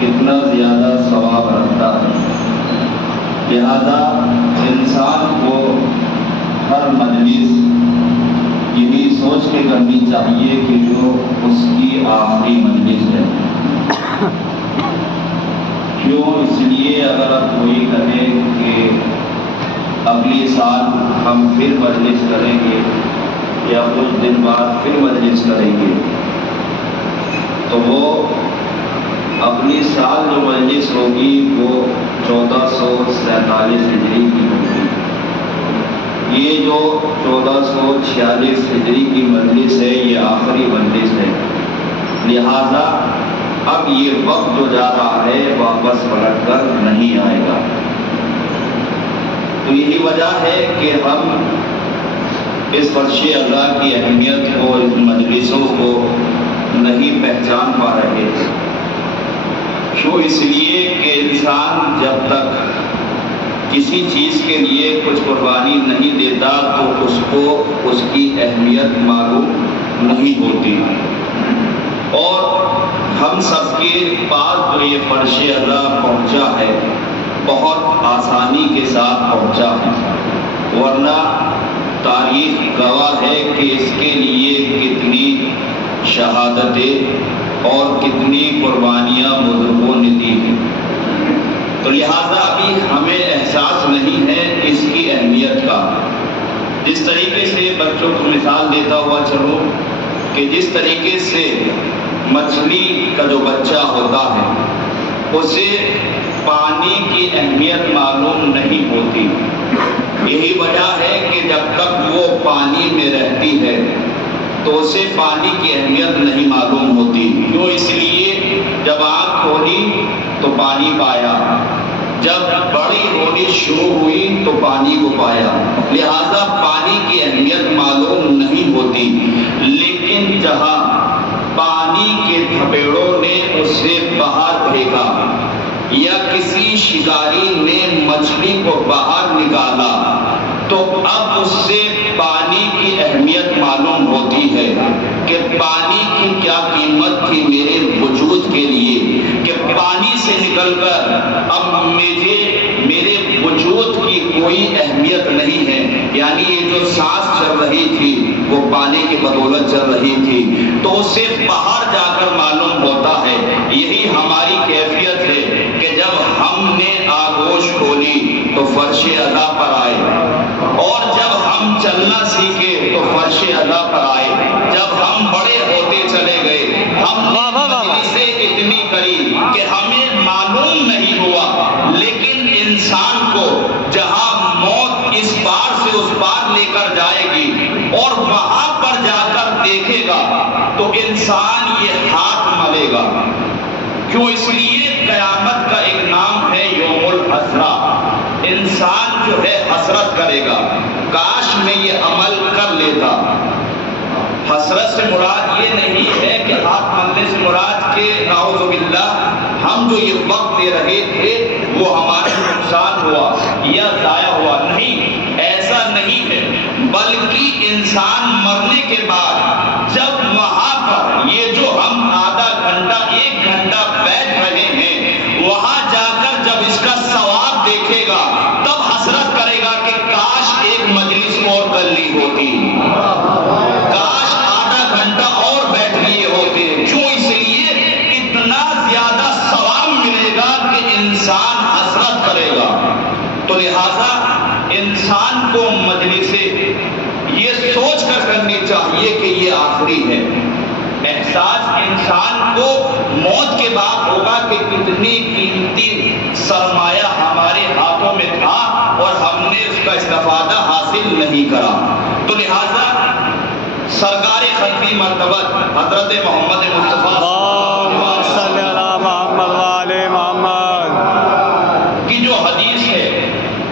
کتنا زیادہ ثواب رکھتا ہے۔ لہذا انسان کو ہر مجلس یہی سوچ کے کرنی چاہیے کہ جو اس کی آخری مجلس ہے۔ کیوں؟ اس لیے اگر آپ کوئی کہے کہ اگلی سال ہم پھر مجلس کریں گے یا کچھ دن بعد پھر مجلس کریں گے، تو وہ اگلی سال جو مجلس ہوگی وہ 1447 ہجری کی ہوگی۔ یہ جو 1446 ہجری کی مجلس ہے یہ آخری مجلس ہے۔ لہذا اب یہ وقت جو جا رہا ہے واپس پلٹ کر نہیں آئے گا۔ تو یہی وجہ ہے کہ ہم اس فرش اللہ کی اہمیت کو، اس مجلسوں کو نہیں پہچان پا رہے۔ کیوں؟ اس لیے کہ انسان جب تک کسی چیز کے لیے کچھ قربانی نہیں دیتا تو اس کو اس کی اہمیت معلوم نہیں ہوتی۔ اور ہم سب کے پاس جو یہ فرش اللہ پہنچا ہے بہت آسانی کے ساتھ پہنچا ہے، ورنہ تاریخ گواہ ہے کہ اس کے لیے کتنی شہادتیں اور کتنی قربانیاں بزرگوں نے دی ہیں۔ تو لہٰذا ابھی ہمیں احساس نہیں ہے اس کی اہمیت کا۔ جس طریقے سے بچوں کو مثال دیتا ہوا چلوں کہ جس طریقے سے مچھلی کا جو بچہ ہوتا ہے اسے پانی کی اہمیت معلوم نہیں ہوتی، یہی وجہ ہے کہ جب تک وہ پانی میں رہتی ہے تو اسے پانی کی اہمیت نہیں معلوم ہوتی۔ کیوں؟ اس لیے جب آنکھ کھولی تو پانی پایا، جب بڑی ہونی شروع ہوئی تو پانی کو پایا، لہذا پانی کی اہمیت معلوم نہیں ہوتی۔ لیکن جہاں پانی کے تھپیڑوں نے اسے باہر پھینکا یا کسی شکاری نے مچھلی کو باہر نکالا تو اب اس سے پانی کی اہمیت معلوم ہوتی ہے کہ پانی کی کیا قیمت تھی میرے وجود کے لیے، کہ پانی سے نکل کر اب میرے وجود کی کوئی اہمیت نہیں ہے، یعنی یہ جو سانس چل رہی تھی وہ پانی کی بدولت چل رہی تھی، تو اسے باہر جا کر معلوم ہوتا ہے۔ یہی ہماری کیفیت ہے کہ جب ہم نے آغوش کھولی تو فرش ادا پر آئے، اور جب ہم چلنا سیکھے تو فرش ادا پر آئے، جب ہم بڑے ہوتے چلے گئے ہم سے اتنی کری کہ ہمیں معلوم نہیں ہوا، لیکن انسان کو جہاں موت اس پار سے اس پار لے کر جائے گی اور وہاں پر جا کر دیکھے گا تو انسان یہ ہاتھ ملے گا۔ کیوں؟ اس لیے قیامت کا ایک نام ہے یوم الحسرہ۔ انسان جو ہے حسرت کرے گا، کاش میں یہ عمل کر لیتا۔ حسرت سے مراد یہ نہیں ہے کہ ہاتھ ملنے سے مراد کہ نعوذ باللہ ہم جو یہ وقت دے رہے تھے وہ ہمارا نقصان ہوا یا ضائع ہوا، نہیں، ایسا نہیں ہے، بلکہ انسان مرنے کے بعد جب وہاں پر یہ جو ہم آدھا گھنٹہ ایک گھنٹہ بیٹھ رہے ہیں وہاں جا کر جب اس کا ثواب دیکھے گا تب حسرت کرے گا کہ کاش ایک مجلس اور کر لی ہوتی، کاش آدھا گھنٹہ اور بیٹھ لیے ہوتے۔ کیوں؟ اس لیے اتنا زیادہ ثواب ملے گا کہ انسان حسرت کرے گا۔ تو لہذا انسان کو مجلسیں یہ سوچ کر کرنی چاہیے کہ یہ آخری ہے۔ احساس انسان کو موت کے بعد ہوگا کہ کتنی قیمتی سرمایہ ہمارے ہاتھوں میں تھا اور ہم نے اس کا استفادہ حاصل نہیں کرا۔ تو لہذا سرکار ختمی مرتبہ حضرت محمد مصطفیٰ صلی اللہ محمد والے محمد کی جو حدیث ہے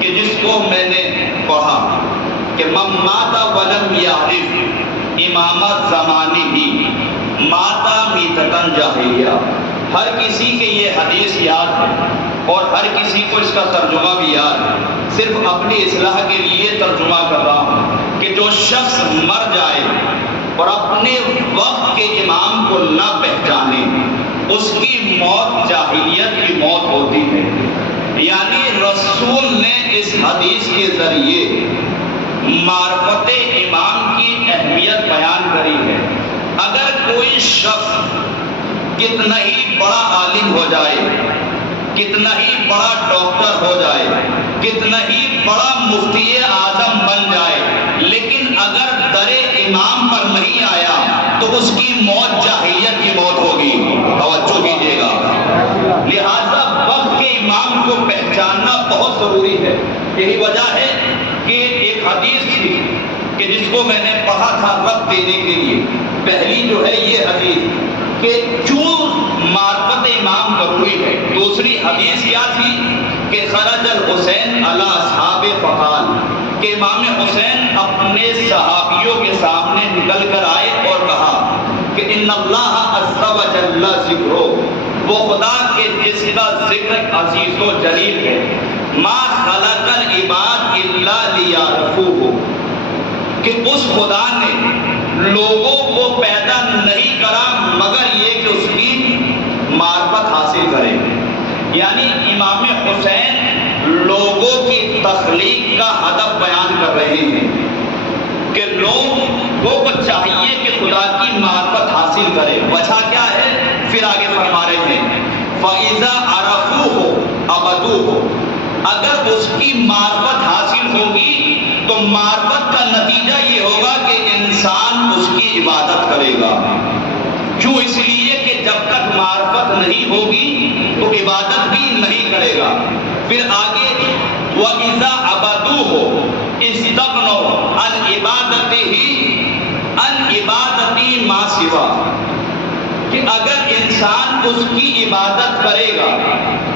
کہ جس کو میں نے پڑھا کہ من مات ولم یعرف امامت زمانی ہی ماتا میتتن جاہلیہ۔ ہر کسی کے یہ حدیث یاد ہے اور ہر کسی کو اس کا ترجمہ بھی یاد ہے، صرف اپنی اصلاح کے لیے ترجمہ کر رہا ہوں کہ جو شخص مر جائے اور اپنے وقت کے امام کو نہ پہچانے اس کی موت جاہلیت کی موت ہوتی ہے۔ یعنی رسول نے اس حدیث کے ذریعے معرفت امام کی اہمیت بیان کری ہے۔ اگر کوئی شخص کتنا ہی بڑا عالم ہو جائے، کتنا ہی بڑا ڈاکٹر ہو جائے، کتنا ہی بڑا مفتی اعظم بن جائے، لیکن اگر در امام پر نہیں آیا تو اس کی موت جاہلیت کی موت ہوگی۔ توجہ کیجیے گا۔ لہذا وقت کے امام کو پہچاننا بہت ضروری ہے۔ یہی وجہ ہے کہ ایک حدیث تھی کہ جس کو میں نے پڑھا تھا وقت دینے کے لیے، پہلی جو ہے یہ حدیث کہ کیوں معرفت امام ضروری ہے۔ دوسری حدیث کیا تھی کہ خرج الحسین علی اصحاب فقال، کہ امام حسین اپنے صحابیوں کے سامنے نکل کر آئے اور کہا کہ ان اللہ عز و جل ذکرو، وہ خدا کے جس کا ذکر عزیز و جلیل ہے، ما خلق العباد الا لیعرفوہ، کہ اس خدا نے لوگوں کو پیدا نہیں کرا مگر یہ کہ اس کی معرفت حاصل کرے۔ یعنی امام حسین لوگوں کی تخلیق کا ہدف بیان کر رہے ہیں کہ لوگوں کو چاہیے کہ خدا کی معرفت حاصل کرے۔ وجہ کیا ہے؟ پھر آگے فرما رہے ہیں فَإِذَا عَرَفُوهُ عَبَدُوهُ، اگر اس کی معرفت حاصل ہوگی تو معرفت کا نتیجہ یہ ہوگا کہ انسان اس کی عبادت کرے گا۔ کیوں؟ اس لیے کہ جب تک معرفت نہیں ہوگی تو عبادت بھی نہیں کرے گا۔ پھر آگے وَإِذَا عَبَدُوهُ اسْتَغْنَوْا عَنْ عِبَادَتِهِ عَنْ عِبَادَتِ مَا سِوَاهُ، کہ اگر انسان اس کی عبادت کرے گا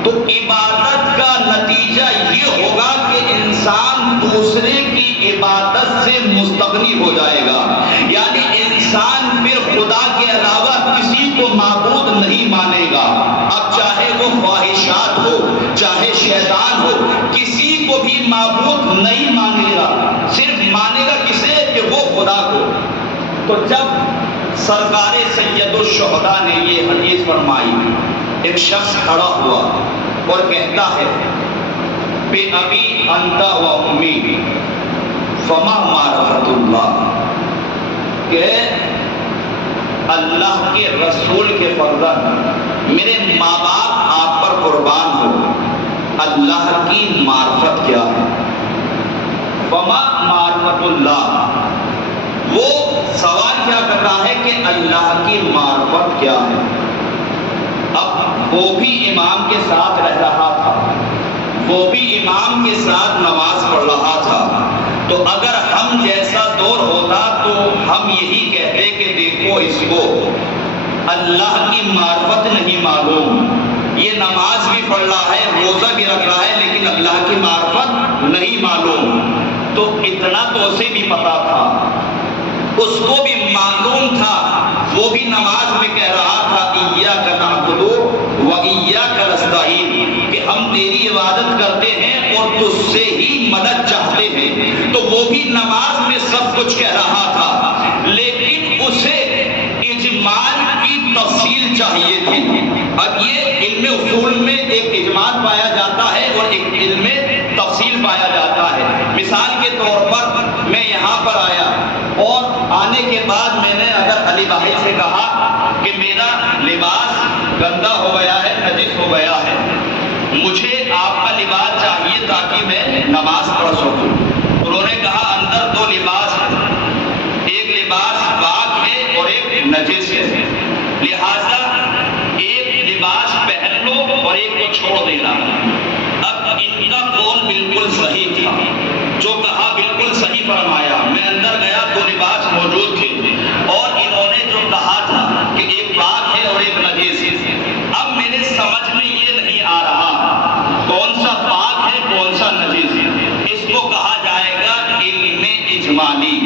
تو عبادت کا نتیجہ یہ ہوگا کہ انسان دوسرے کی عبادت سے مستغنی ہو جائے گا۔ یعنی انسان پھر خدا کے علاوہ کسی کو معبود نہیں مانے گا۔ اب چاہے وہ خواہشات ہو، چاہے شیطان ہو، کسی کو بھی معبود نہیں مانے گا، صرف مانے گا کسے؟ کہ وہ خدا کو۔ تو جب سرکار سید الشہداء نے یہ حدیث فرمائی، ایک شخص کھڑا ہوا اور کہتا ہے بے ابی انت و امی فما معرفت اللہ، کہ اللہ کے رسول کے فرزند، میرے ماں باپ آپ پر قربان ہو، اللہ کی معرفت کیا ہے؟ فما معرفت اللہ، وہ سوال کیا کر رہا ہے کہ اللہ کی معرفت کیا ہے؟ اب وہ بھی امام کے ساتھ رہ رہا تھا، وہ بھی امام کے ساتھ نماز پڑھ رہا تھا، تو اگر ہم جیسا دور ہوتا تو ہم یہی کہتے کہ دیکھو اس کو اللہ کی معرفت نہیں معلوم، یہ نماز بھی پڑھ رہا ہے، روزہ بھی رکھ رہا ہے، لیکن اللہ کی معرفت نہیں معلوم۔ تو اتنا تو اسے بھی پتا تھا، اس کو بھی معلوم تھا، وہ بھی نماز میں کہہ رہا تھا ایاک نعبد و ایاک نستعین، کہ ہم تیری عبادت کرتے ہیں اور تجھ سے ہی مدد چاہتے ہیں۔ تو وہ بھی نماز میں سب کچھ کہہ رہا تھا، لیکن اسے اجمال کی تفصیل چاہیے تھی۔ اب یہ علم اصول میں ایک اجمال پایا جاتا ہے اور ایک علم تفصیل پایا جاتا ہے۔ مثال کے طور پر میں یہاں پر آیا اور آنے کے بعد میں نے اگر علی بھائی سے کہا کہ میرا لباس گندا ہو گیا ہے، نجس ہو گیا ہے، مجھے آپ کا لباس چاہیے تاکہ میں نماز پڑھ سکوں، انہوں نے کہا اندر دو لباس ہیں، ایک لباس پاک ہے اور ایک نجس ہے، لہذا ایک لباس پہن لو اور ایک کو چھوڑ دینا۔ اب ان کا قول بالکل صحیح تھا، جو کہا بالکل صحیح فرمایا۔ میں اندر گیا تو لباس موجود تھے اور انہوں نے جو کہا تھا کہ ایک پاک ہے اور ایک نجس ہے، اب میرے سمجھ میں یہ نہیں آ رہا کون سا پاک ہے کون سا نجس ہے۔ اس کو کہا جائے گا علم اجمالی،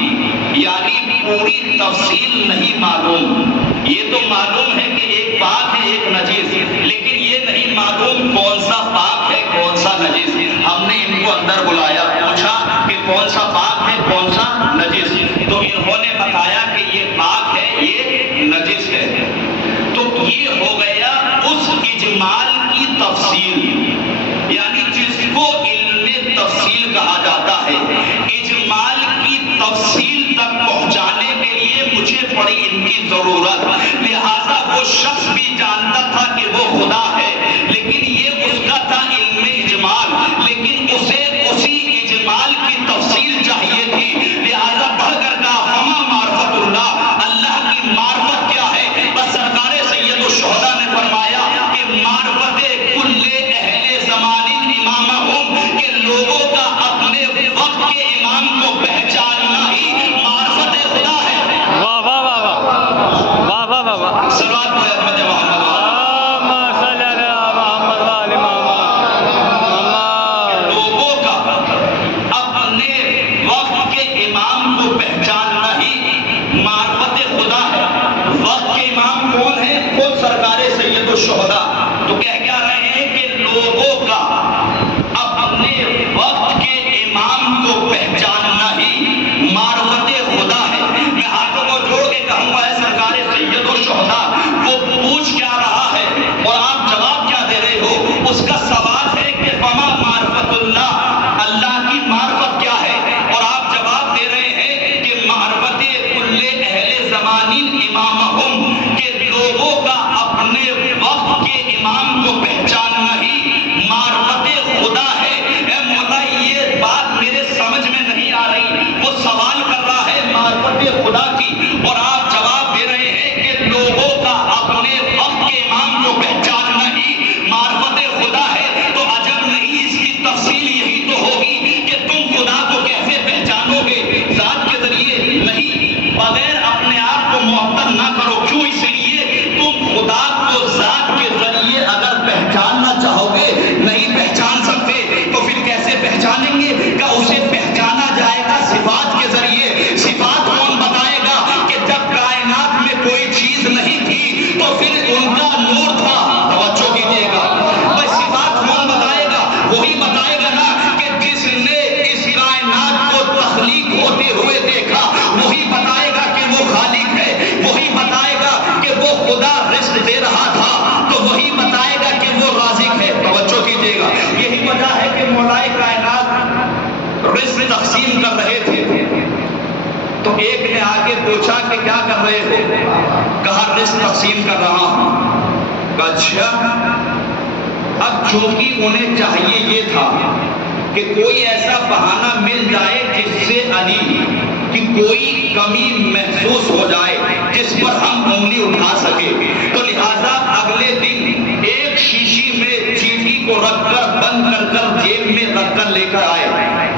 یعنی پوری تفصیل نہیں معلوم۔ یہ تو معلوم ہے کہ ایک پاک ہے ایک نجس، لیکن یہ نہیں معلوم کون سا پاک ہے کون سا نجس۔ ہم نے ان کو اندر بلایا، پوچھا کہ کون سا پاک ہے کون سا نجس، تو انہوں نے بتایا کہ یہ پاک ہے یہ نجس ہے۔ تو یہ ہو گیا اجمال کی تفصیل، یعنی جس کو علم تفصیل کہا جاتا ہے، اجمال کی تفصیل تک پہنچانے کے لیے مجھے پڑی ان کی ضرورت، لہذا وہ شخص بھی جانتا تھا کہ وہ خدا ہے، لیکن یہ اس کا تھا علم اجمال، لیکن اسے اسی اجمال کی تفصیل چاہیے تھی، لہذا پڑھ کر کہا فما معرفت اللہ، اللہ کی معرفت کیا ہے؟ بس سرکار سید الشہداء نے فرمایا کہ معرفت کل اہل زمان امامہم، کہ لوگوں کا اپنے وقت کے امام کو پہچاننا ہی معرفت خدا ہے۔ واہ واہ واہ واہ واہ واہ واہ واہ، صلوات پڑھیں احمد محمد اللہم صلی علی محمد و آل محمد۔ لوگوں کا اپنے وقت کے امام کو پہچاننا ہی معرفت خدا ہے۔ وقت کے امام کون ہے؟ خود سرکار سید الشہداء۔ تو کہہ کیا رہے ہیں کہ لوگوں کا اپنے وقت کے امام کو پہچاننا ہی معرفت خدا ہے۔ میں ہاتھوں کو جوڑ کے کہوں گا، اے سرکار سید الشہداء، وہ پوچھ کیا رہا ہے اور آپ جواب کیا دے رہے ہو؟ اس کا سوال ہے کہ فما معرفت اللہ، اللہ کی معرفت کیا ہے؟ اور آپ جواب دے رہے ہیں کہ معرفت کل اہل زمانین امامہم، کہ لوگوں کا اپنے وقت کے امام کو پہچاننا ہی معرفت خدا ہے۔ اے مولا، یہ بات میرے سمجھ میں نہیں آ رہی۔ وہ سوال کر رہا ہے معرفت خدا کی، اور آپ جواب دے رہے ہیں کہ لوگوں کا اپنے وقت کے امام کو پہچاننا ہی معرفت خدا ہے۔ تو عجب نہیں، اس کی تفصیل یہی تو ہوگی کہ تم خدا کو کیسے پہچانو گے؟ ذات کے ذریعے نہیں، بغیر اپنے آپ کو معطل نہ کرو۔ کیوں؟ اس لیے تم خدا کو ذات کے ذریعے اگر پہچاننا چاہو گے نہیں پہچان سکتے، تو پھر کیسے پہچانیں گے؟ کہ اسے پہچانا جائے گا صفات کے ذریعے۔ صفات کون بتائے گا؟ کہ جب کائنات میں کوئی چیز نہیں تھی تو پھر ان کا نور تھا۔ توجہ کیجیے گا، بھائی صفات کون بتائے گا؟ وہی بتائے گا نا کہ جس نے اس کائنات کو تخلیق ہوتے ہوئے دیکھا، وہی بتائے گا کہ وہ خالق ہے، وہی بتائے گا کہ وہ خدا رزق دے رہا تھا، تو وہی بتائے گا کہ وہ رازق ہے۔ توجہ کیجیے گا، یہی وجہ ہے کہ مولائے کائنات رزق تقسیم کر رہے تھے، تو ایک نے آگے پوچھا کہ کیا کر رہے ہو؟ کہا رزق تقسیم کر رہا ہوں۔ کہا اچھا۔ اب چونکہ انہیں چاہیے یہ تھا کہ کوئی ایسا بہانہ مل جائے جس سے علی کی کوئی کمی محسوس ہو جائے، جس پر ہم انگلی اٹھا سکے، تو لہٰذا اگلے دن ایک شیشی میں چینی کو رکھ کر بند کر کر جیب میں رکھ کر لے کر آئے۔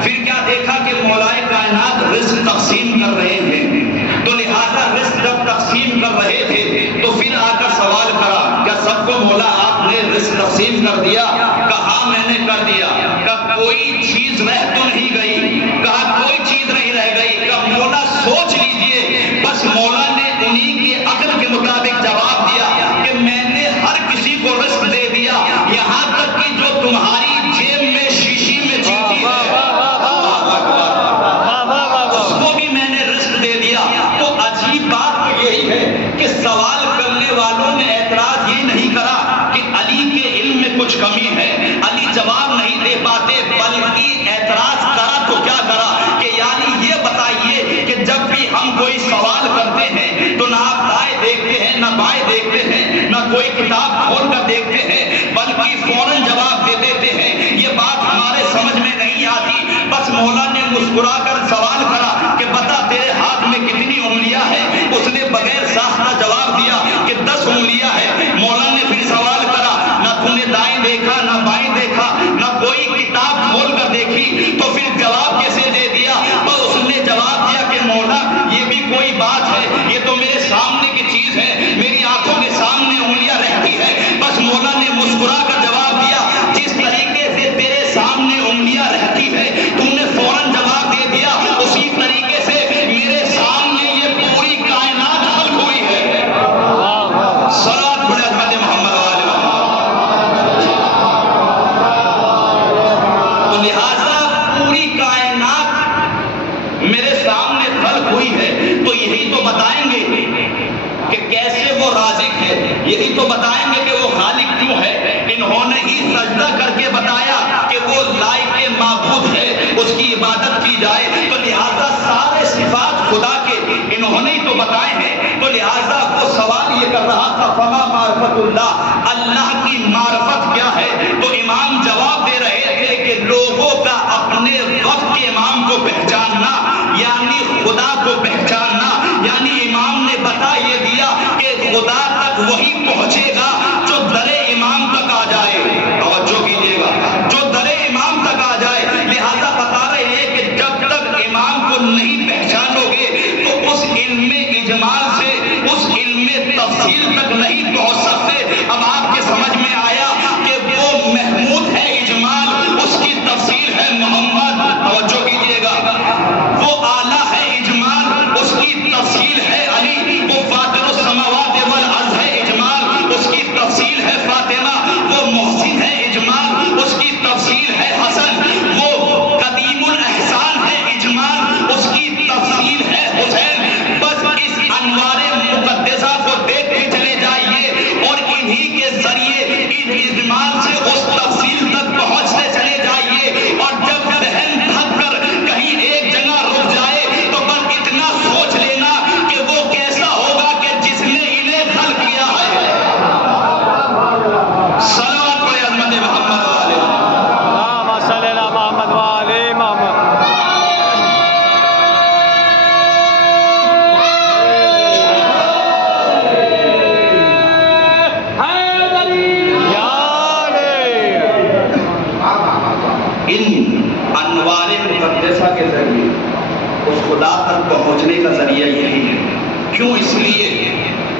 پھر کیا دیکھا کہ مولائے کائنات رزق تقسیم کر رہے ہیں، تو لہٰذا رزق جب تقسیم کر رہے تھے تو پھر آ کر سوال کرا، کیا سب کو مولا آپ نے رزق تقسیم کر دیا؟ کہا میں نے کر دیا۔ کہا کوئی چیز رہ تو نہیں گئی؟ کہا کوئی چیز نہیں رہ گئی۔ کہا مولا سوچ لیجئے۔ بس مولا نے انہی کے عقل کے مطابق جواب دیا کہ میں نے ہر کسی کو رزق دے دیا، یہاں تک کہ جو تمہاری جیب میں شیشی میں چینی ہے، اس کو بھی میں نے رزق دے دیا۔ تو عجیب بات تو یہی ہے کہ سوال کرنے والوں نے اعتراض یہ نہیں کرا کہ علی کے علم میں کچھ کمی ہے، علی جواب نہیں دے پاتے، بلکہ اعتراض کرا تو کیا کرا کہ یعنی یہ بتائیے کہ جب بھی ہم کوئی سوال کرتے ہیں تو نہ آپ دائیں دیکھتے ہیں، نہ بائیں دیکھتے ہیں، نہ کوئی کتاب کھول کر دیکھتے ہیں، بلکہ فوراً جواب دے دیتے ہیں۔ یہ بات ہمارے سمجھ میں نہیں آتی۔ بس مولا نے مسکرا کر سوال کرا کہ بتا تیرے ہاتھ میں کتنی انگلیاں ہیں؟ اس نے بغیر ساختہ جواب دیا کہ 10 انگلیاں ہیں۔ مولا نے پھر سوال کرا، نہ تو نے دائیں دیکھا، نہ بائیں دیکھا، نہ کوئی کتاب کھول کر دیکھی، تو پھر جواب کیسے دے دیا؟ تو اس نے جواب دیا کہ مولا یہ بھی کوئی بات ہے، یہ تو میرے سامنے کی چیز ہے، میری آنکھوں کے سامنے انگلیاں رہتی ہے۔ بس مولا نے مسکرا کر جواب دیا، جس طریقے سے تیرے سامنے انگلیاں رہتی ہے تم نے فوراً جواب دے دیا، اسی طریقے سے میرے سامنے یہ پوری کائنات خلق ہوئی ہے۔ صلوات پڑھیں احمد محمد والے محمد۔ تو لہٰذا پوری کائنات میرے سامنے خلق ہوئی ہے، تو یہی تو بتائیں گے کہ کیسے وہ رازق ہے، یہی تو بتائیں گے کہ وہ خالق کیوں ہے۔ نے ہی سجدہ کر کے بتایا کہ وہ لائق معبود ہے، اس کی عبادت کی جائے، تو لہذا سارے صفات خدا کے انہوں نے تو بتائے ہیں، تو لہذا وہ سوال یہ کر رہا تھا فما معرفت اللہ، اللہ کی معرفت کیا ہے؟ تو امام جواب دے رہے تھے کہ لوگوں کا اپنے وقت کے امام کو پہچاننا یعنی خدا کو پہچاننا، یعنی امام نے بتا یہ دیا کہ خدا تک وہی پہنچے گا جو در امام تک آ جائے، توجہ کیجیے گا، جو در امام تک آ جائے، لہذا بتا رہے ہیں کہ جب تک امام کو نہیں پہچانو گے تو اس علم اجمال سے اس علم تفصیل تک نہیں پہنچ سکتے۔ اب آپ کے سمجھ میں آیا کہ وہ محمود ہے اجمال، اس کی تفصیل ہے محمد، توجہ کیجیے گا، وہ اعلیٰ ہے اجمال، اس کی تفصیل ہے علی، وہ فاطر السماوات والارض ہے اجمال، اس کی تفصیل ہے فاطمہ، وہ محسن ہے اجمال، اس کی تفصیل ہے حسن، وہ قدیم الاحسان ہے اجمال، اس کی تفصیل ہے حسین۔ بس اس انوار مقدسہ کو دیکھتے چلے جائیے اور انہی کے ذریعے ان اجمال سے اس تفصیل تک پہنچتے چلے جائیے، اور جب ذہن تھک کر کہیں ایک جگہ رک جائے تو بس اتنا سوچ لینا کہ وہ کیسا ہوگا کہ جس نے انہیں خلق کیا ہے۔ صلوات پڑھیں عظمت محمد والے اللهم صل على محمد وعلى محمد۔ یا ان انوار مقدسہ کے ذریعے اس خدا تک پہنچنے کا ذریعہ یہی ہے۔ کیوں؟ اس لیے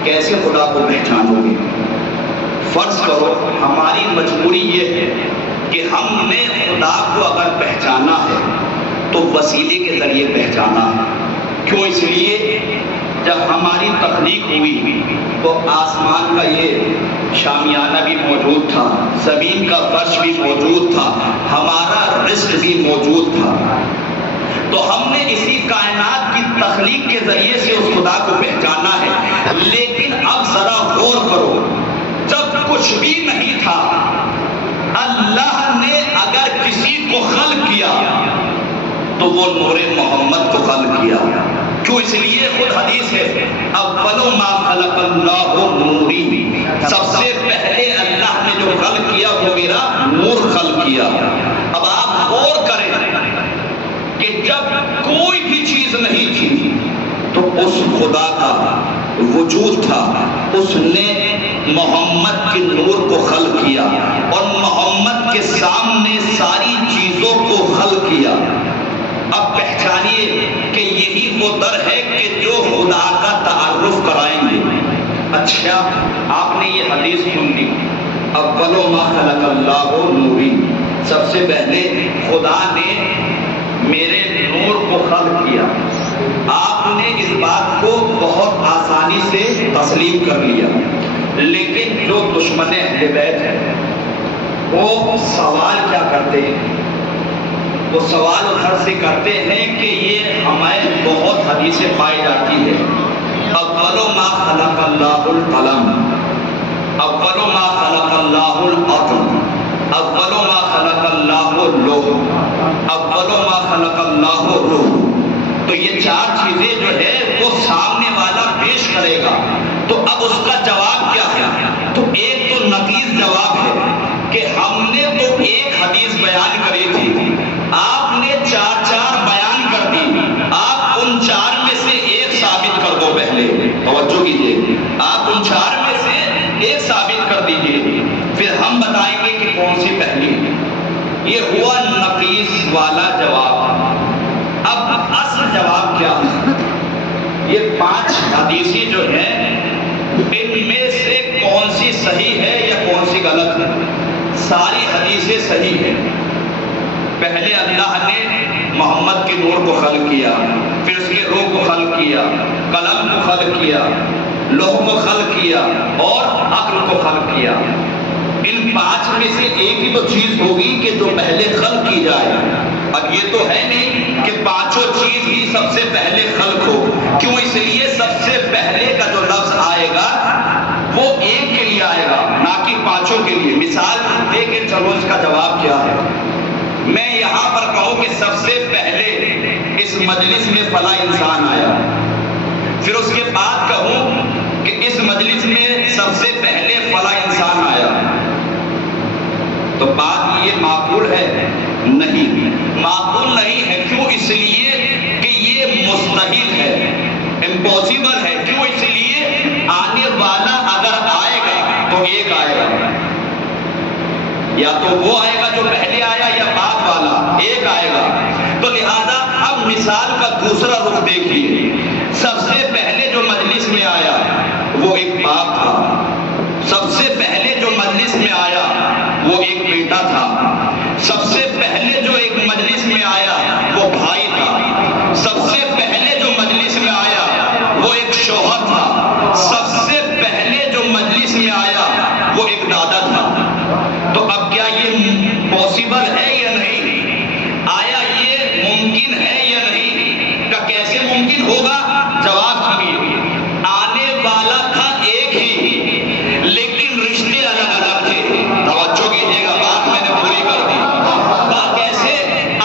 کیسے خدا کو پہچانو گے؟ فرض کرو ہماری مجبوری یہ ہے کہ ہم نے خدا کو اگر پہچانا ہے تو وسیلے کے ذریعے پہچانا ہے۔ کیوں؟ اس لیے جب ہماری تخلیق ہوئی تو آسمان کا یہ شامیانہ بھی موجود تھا، زمین کا فرش بھی موجود تھا، ہمارا رزق بھی موجود تھا، تو ہم نے اسی کائنات کی تخلیق کے ذریعے سے اس خدا کو پہچانا ہے۔ لیکن اب ذرا غور کرو، جب کچھ بھی نہیں تھا اللہ نے اگر کسی کو خلق کیا تو وہ نور محمد کو خلق کیا۔ کیوں؟ اس لیے خود حدیث ہے اول ما خلق اللہ نوری، سب سے پہلے اللہ نے جو خلق کیا وہ میرا نور خلق کیا۔ اب آپ غور کریں کہ جب کوئی بھی چیز نہیں تھی تو اس خدا کا وجود تھا، اس نے محمد کے نور کو خلق کیا اور محمد کے سامنے ساری چیزوں کو خلق کیا۔ اب پہچانیے کہ یہی وہ در ہے کہ جو خدا کا تعارف کرائیں گے۔ اچھا آپ نے یہ حدیث سن لی، اول ما خلق اللہ نوری، سب سے پہلے خدا نے میرے نور کو خلق کیا۔ آپ نے اس بات کو بہت آسانی سے تسلیم کر لیا، لیکن جو دشمن اہل بیت ہے وہ سوال کیا کرتے ہیں؟ وہ سوال ادھر سے کرتے ہیں کہ یہ ہمیں بہت حدیثیں پائی جاتی ہے، اول ما خلق اللہ القلم، اول ما خلق اللہ العقل، اول ما خلق اللہ اللوح، اول ما خلق اللہ الروح۔ تو یہ چار چیزیں جو ہے وہ سامنے والا پیش کرے گا، تو اب اس کا جواب کیا ہے؟ تو ایک تو نقیض جواب ہے کہ ہم نے تو ایک حدیث بیان کری تھی، آپ نے چار چار بیان کر دی، آپ ان چار میں سے ایک ثابت کر دو۔ پہلے توجہ کیجیے، آپ ان چار میں سے ایک ثابت کر دیجیے، پھر ہم بتائیں گے کہ کون سی پہلی۔ یہ ہوا نقیض والا جواب۔ اب اصل جواب کیا ہے؟ یہ 5 حدیثی جو ہیں ان میں سے کون سی صحیح ہے یا کون سی غلط ہے؟ ساری حدیثیں صحیح ہیں۔ پہلے اللہ نے محمد کے نور کو خلق کیا، پھر اس کے روح کو خلق کیا، قلم کو خلق کیا، لوح کو خلق کیا اور عقل کو خلق کیا۔ ان 5 میں سے ایک ہی تو چیز ہوگی کہ جو پہلے خلق کی جائے۔ اب یہ تو ہے نہیں کہ پانچوں چیز ہی سب سے پہلے خلق ہو۔ کیوں؟ اس لیے سب سے پہلے کا جو لفظ آئے گا وہ ایک کے لیے آئے گا، باقی پانچوں کے لیے مثال دے کے چلو اس کا جواب کیا ہے. میں یہاں پر کہوں کہ سب سے پہلے اس مجلس میں فلاں انسان آیا، پھر اس کے بعد کہوں کہ اس مجلس میں سب سے پہلے فلاں انسان آیا، تو بات یہ معقول ہے؟ نہیں، معقول نہیں ہے. کیوں؟ اس لیے کہ یہ مستحیل ہے، امپاسبل ہے. کیوں؟ اس لیے آنے والا اگر آئے گا تو ایک آئے گا، یا تو وہ آئے گا جو پہلے آیا یا بعد والا ایک آئے گا. تو لہذا اب مثال کا دوسرا رخ دیکھیے. سب سے پہلے جو مجلس میں آیا وہ ایک باپ تھا، سب سے پہلے جو مجلس میں آیا وہ ایک بیٹا تھا، سب سے پہلے جو ایک مجلس میں آیا وہ بھائی تھا، سب سے پہلے جو مجلس میں آیا وہ ایک شوہر تھا، سب سے پہلے جو مجلس میں آیا وہ ایک دادا تھا. تو اب کیا یہ پاسبل ہے یا نہیں؟ آیا یہ ممکن ہے یا نہیں؟ کہ کیسے ممکن ہوگا؟ جواب سنیے. آنے والا تھا ایک ہی، لیکن رشتے الگ الگ تھے. توجہ کیجیے گا، بات میں نے پوری کر دی. بات کیسے؟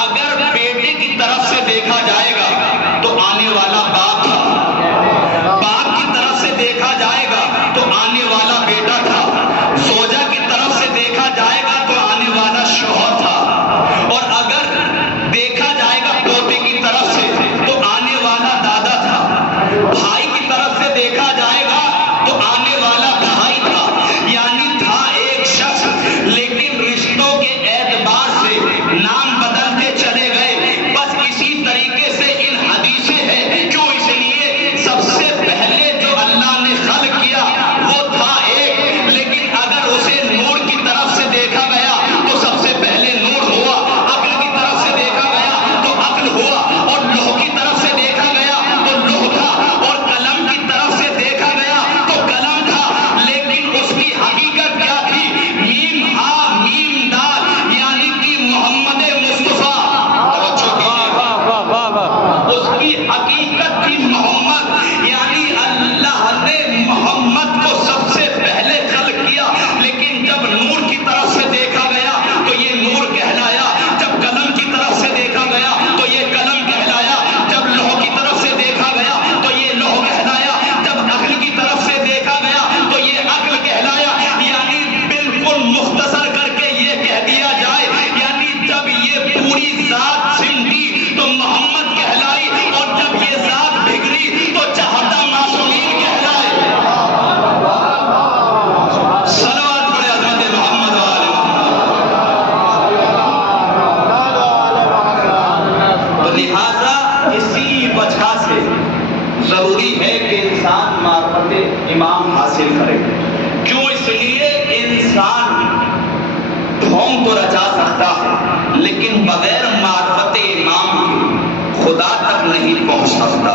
اگر بیٹے کی طرف سے دیکھا جائے گا تو آنے والا باپ تھا، باپ کی طرف سے دیکھا جائے گا تو آنے والا بیٹا تھا، زوجہ کی طرف سے دیکھا جائے گا تو آنے والا شوہر تھا، اور اگر دیکھا جائے گا پوتے کی طرف سے تو آنے والا دادا تھا، بھائی کی طرف سے دیکھا جائے گا تو آنے والا بھائی تھا. یعنی تھا ایک شخص، لیکن رشتوں کے اعتبار سے نام بدلتے چلے گئے. بس اسی طریقے سے ان حدیثیں ہیں. کیوں؟ اس لیے سب سے پہلے جو اللہ نے خلق کیا وہ تھا ایک، لیکن اگر اسے نور کی طرف سے دیکھا گیا تو سب سے پہلے نور ہوا، عقل کی طرف سے دیکھا گیا تو عقل ہوا، اور لوح کی طرف سے دیکھا گیا تو لوح تھا، اور قلم کی طرف سے دیکھا گیا تو قلم تھا. لیکن اس کی حقیقت کیا تھی؟ میم ہا میم دال، یعنی کہ محمد مصطفیٰ. توجہ کیجیے. واہ واہ واہ واہ. اس کی حقیقت تھی محمد، یعنی اللہ نے محمد کو سب سے پہلے خلق کیا. لیکن جب نور کی طرف سے دیکھا گیا تو یہ نور کہلایا، جب قلم کی طرف سے دیکھا گیا تو یہ قلم کہلایا، جب لوح کی طرف سے دیکھا گیا تو یہ لوح کہلایا، جب عقل کی طرف سے دیکھا گیا تو یہ عقل کہلایا. یعنی بالکل مختصر کر کے یہ کہہ دیا جائے، یعنی جب یہ پوری ذات سمٹی تو محمد کہلائی، اور جب یہ ذات بگڑی تو چہتا معصومین کہلائے. صلوات پڑھے حضرت محمد والے محمد. تو لہذا اسی وجہ سے ضروری ہے کہ انسان معرفت امام حاصل کرے. کیوں؟ اس لیے انسان ڈھونگ تو رچا سکتا ہے، لیکن بغیر معرفت امام کے خدا تک نہیں پہنچ سکتا.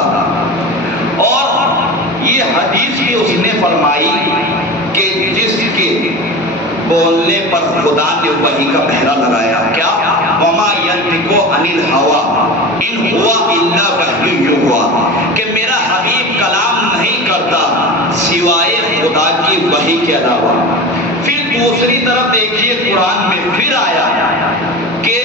اور یہ حدیث بھی اس نے فرمائی کہ جس کے بولنے پر خدا نے وحی کا پہرا لگایا. کیا؟ وما ينطق عن الهوى ان هو الا وحی یوحی، کہ میرا حبیب کلام نہیں کرتا سوائے خدا کی وحی کے علاوہ. پھر دوسری طرف دیکھیے قرآن میں پھر آیا کہ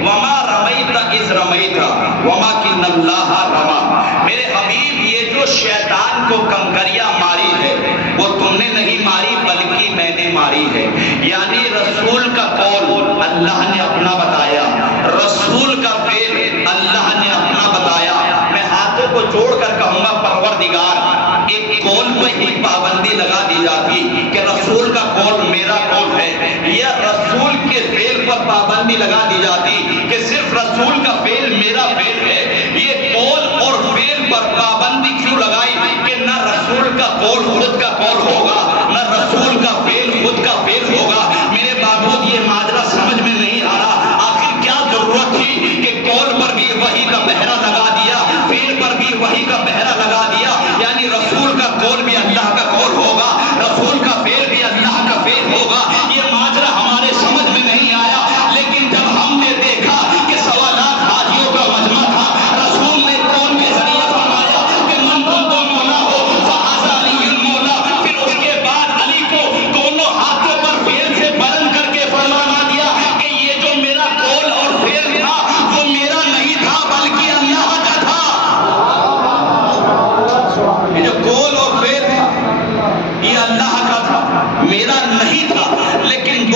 وما رمیت اذ رمیت ولکن اللہ رمی. میرے حبیب یہ جو شیطان کو کنکریاں ماری ہے وہ تم نے نہیں ماری بلکہ میں نے ماری ہے. یعنی رسول کا قول اللہ نے اپنا بتایا، رسول کا فعل اللہ نے اپنا بتایا. میں ہاتھوں کو جوڑ کر کہوں گا پروردگار ایک قول پہ ہی پابندی لگا دی جاتی کہ رسول کا قول میرا قول ہے، یا رسول کے فعل پر پابندی لگا دی جاتی کہ صرف رسول کا فعل میرا فعل ہے. یہ قول اور فعل پر پابندی کیوں لگائی کہ نہ رسول کا قول خود کا قول ہوگا، نہ رسول کا فعل خود کا فعل ہوگا. میرے بابود یہ ماجرا سمجھ میں نہیں آ رہا. آخر کیا ضرورت تھی کہ قول پر بھی وحی کا پہرا لگا دیا، فعل پر بھی وحی کا پہرا لگا دیا؟ یعنی رسول کا قول بھی اللہ کا قول ہوگا، رسول کا فعل بھی اللہ کا فعل ہوگا. یہ ماجرا ہمارے سمجھ میں نہیں آیا. لیکن جب ہم نے دیکھا کہ سوالات حاجیوں کا مجمع تھا، رسول نے قول کے ذریعے فرمایا کہ من تم کو مولا ہو فہذا علی المولا. پھر اس کے بعد علی کو دونوں ہاتھوں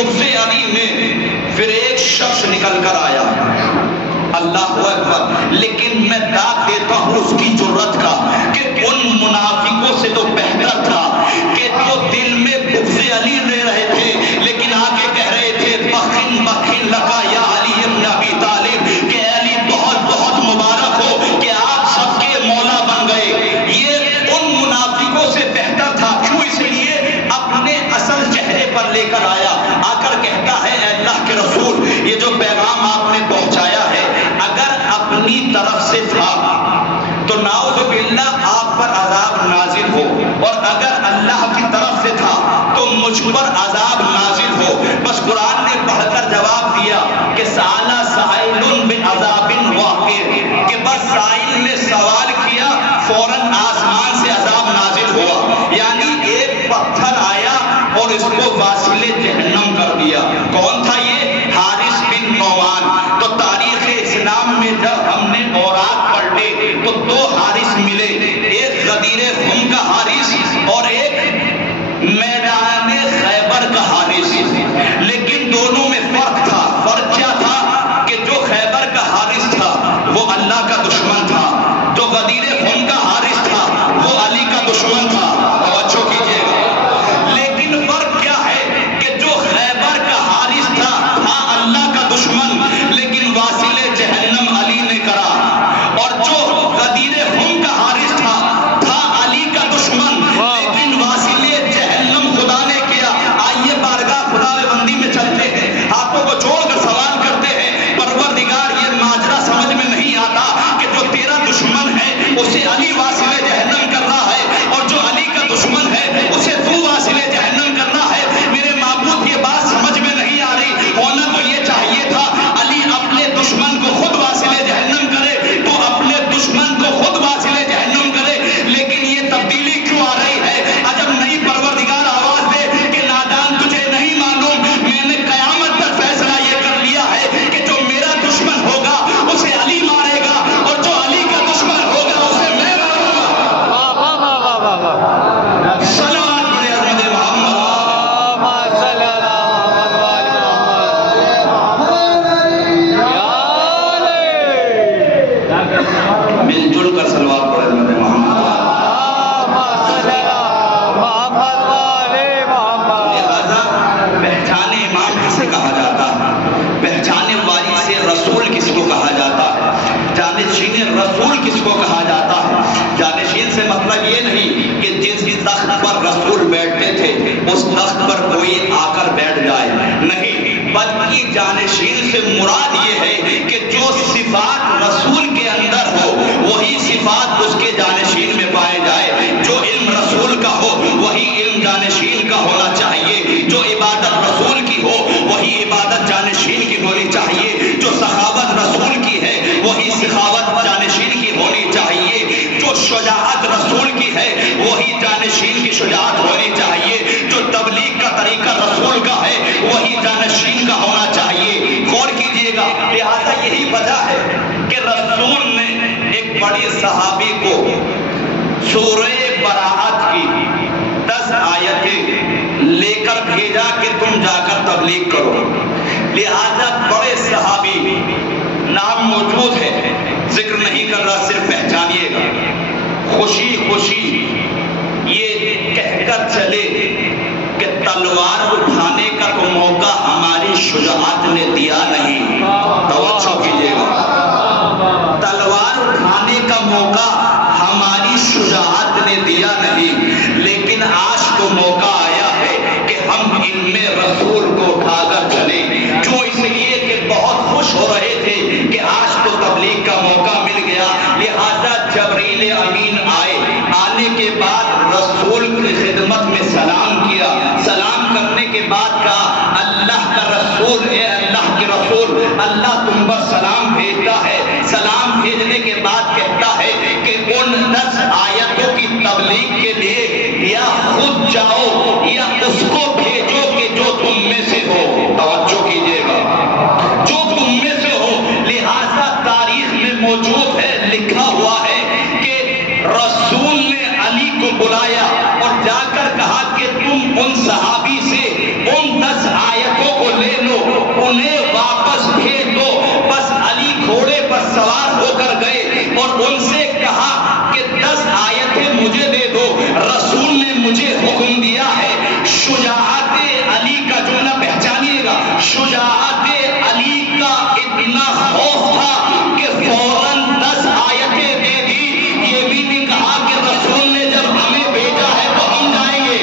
بغض علی میں پھر ایک شخص نکل کر آیا، اللہ اکبر، لیکن میں داد دیتا ہوں اس کی جرت کا کہ ان منافقوں سے تو بہتر تھا کہ جو دل میں بغض علی لے رہے تھے لیکن آگے کہہ رہے تھے بخن بخن لکا یا علی ابن ابی طالب، کہ علی بہت بہت مبارک ہو کہ آپ سب کے مولا بن گئے۔ یہ ان منافقوں سے بہتر تھا، کیوں؟ اس لیے اپنے اصل چہرے پر لے کر آیا، آ کر کہتا ہے اے اللہ کے رسول، یہ جو پیغام آپ نے پہنچایا ہے اگر اپنی طرف سے تھا تو نعوذ باللہ آپ پر عذاب نازل ہو، اور اگر اللہ کی طرف سے تھا تو مجھ پر عذاب نازل ہو۔ بس قرآن نے پڑھ کر جواب دیا کہ سأل سائل بعذاب واقع، کہ بس سائل نے سوال کیا فوراً آسمان سے عذاب نازل ہوا، یعنی ایک پتھر آیا اور اس کو واصل جہنم کر دیا۔ کون تھا یہ؟ حارث بن نعمان۔ تو تاریخ اسلام میں جب ہم نے اوراق پلٹے تو دو حارث ملے، ایک غدیر خم کا حارث اور ایک میدان خیبر کا حارث، لیکن دونوں میں فرق تھا۔ فرق کیا تھا؟ کہ جو خیبر کا حارث تھا وہ اللہ کا دشمن تھا، جو غدیر خم کا حارث تھا وہ علی کا دشمن تھا۔ توجہ کیجیے گا، لیکن فرق کیا ہے کہ جو خیبر کا حارث تھا اللہ کا دشمن، لیکن واصل جہنم علی نے کرا، اور جو غدیر خم کا حارث تھا علی کا دشمن، لیکن واصل جہنم خدا نے کیا۔ آئیے بارگاہ خدا بندی میں چلتے ہیں، ہاتھوں کو جوڑ کر سوال کرتے ہیں، پروردگار یہ ماجرا سمجھ میں نہیں آتا کہ جو تیرا دشمن ہے اسے علی واصل جہنم کر رہا ہے، اور جو علی کا دشمن ہے اسے تو واصل جہنم کر رہا ہے۔ میرے معبود یہ بات سمجھ میں نہیں آ رہی، ہونا تو یہ چاہیے تھا علی اپنے دشمن کو خود واصل جہنم کرے، تو اپنے دشمن کو خود واصل جہنم کرے، لیکن یہ تبدیلی کیوں آ رہی ہے؟ عجب نہیں، پروردگار آواز دے کہ نادان تجھے نہیں معلوم، میں نے قیامت تک فیصلہ یہ کر لیا ہے کہ جو میرا دشمن ہوگا اسے علی مارے گا، اور جو علی کا دشمن ہوگا اسے میں ماروں گا۔ صلوات پڑھے حضرت محمد۔ مل جل کر صلوات پڑھے حضرت محمد۔ لہذا پہچان امام کسے کہا جاتا ہے؟ پہچان وارث رسول کس کو کہا جاتا ہے؟ جانشین رسول کس کو کہا جاتا ہے؟ جانشین سے مطلب یہ نہیں کہ جس تخت پر رسول بیٹھتے تھے اس تخت پر کوئی آ کر بیٹھ جائے، نہیں، بلکہ جانشین سے مراد یہ ہے کہ جو صفات رسول کے اندر ہو وہی صفات اس کے جانشین میں پائے جائے، جو علم رسول کا ہو وہی علم جانشین کا ہونا چاہیے، جو عبادت رسول کی ہو وہی عبادت جانشین کی ہونی چاہیے، جو سخاوت رسول کی ہے وہی سخاوت جانشین کی ہونی چاہیے، جو شجاعت رسول کی ہے وہی جانشین کی شجاعت ہونی چاہیے، جو تبلیغ کا طریقہ رسول کا ہے وہی جانشین کا ہونا چاہیے۔ غور کیجئے گا، لہذا یہی وجہ ہے کہ رسول نے ایک بڑی صحابی کو سورہ براءت کی 10 آیتیں لے کر بھیجا کہ تم جا کر تبلیغ کرو۔ لہذا بڑے صحابی، نام موجود ہے، ذکر نہیں کر رہا، صرف پہچانیے گا، خوشی خوشی یہ کہہ کر چلے کہ تلوار اٹھانے کا تو موقع ہماری شجاعت نے دیا نہیں۔ توجہ کیجیے گا، تلوار اٹھانے کا موقع ہماری شجاعت نے دیا نہیں، لیکن آج تو موقع آیا ہے کہ ہم علم رسول کو اٹھا کر چلیں۔ کیوں؟ اس لیے کہ بہت خوش ہو رہے تھے کہ آج تو تبلیغ کا موقع مل گیا۔ لہذا جبریل امین آئے، آنے کے بعد رسول کی خدمت میں سلام کیا، سلام کرنے کے بعد کہا اللہ کا رسول، اے اللہ کے رسول، اللہ تم پر سلام بھیجتا ہے۔ سلام بھیجنے کے بعد کہتا ہے کہ ان 10 آیتوں کی تبلیغ کے لیے یا خود جاؤ یا اس کو بھیجو کہ جو تم میں سے ہو۔ توجہ کیجیے گا، جو تم میں سے ہو۔ لہذا تاریخ میں موجود ہے، لکھا ہوا ہے کہ رسول نے علی کو بلایا اور جا کر کہا کہ تم ان صحابی سے ان 10 آیتوں سوار ہو کر گئے اور ان سے کہا کہ 10 آیتیں مجھے دے دو، رسول نے مجھے حکم دیا ہے۔ شجاعت علی کا جملہ پہچانیے گا، شجاعت علی کا اتنا خوف تھا کہ فوراً 10 آیتیں دے دی۔ یہ بھی نہیں کہا کہ رسول نے جب ہمیں بھیجا ہے تو ہم جائیں گے۔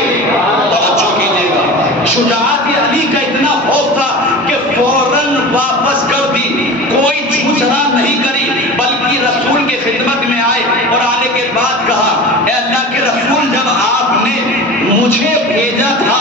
توجہ کیجیے گا، شجاعت علی کا اتنا خوف تھا کہ فوراً واپس کر دی، کوئی چھوچرا نہیں کری، بلکہ رسول کی خدمت میں آئے اور آنے کے بعد کہا اے اللہ کے رسول، جب آپ نے مجھے بھیجا تھا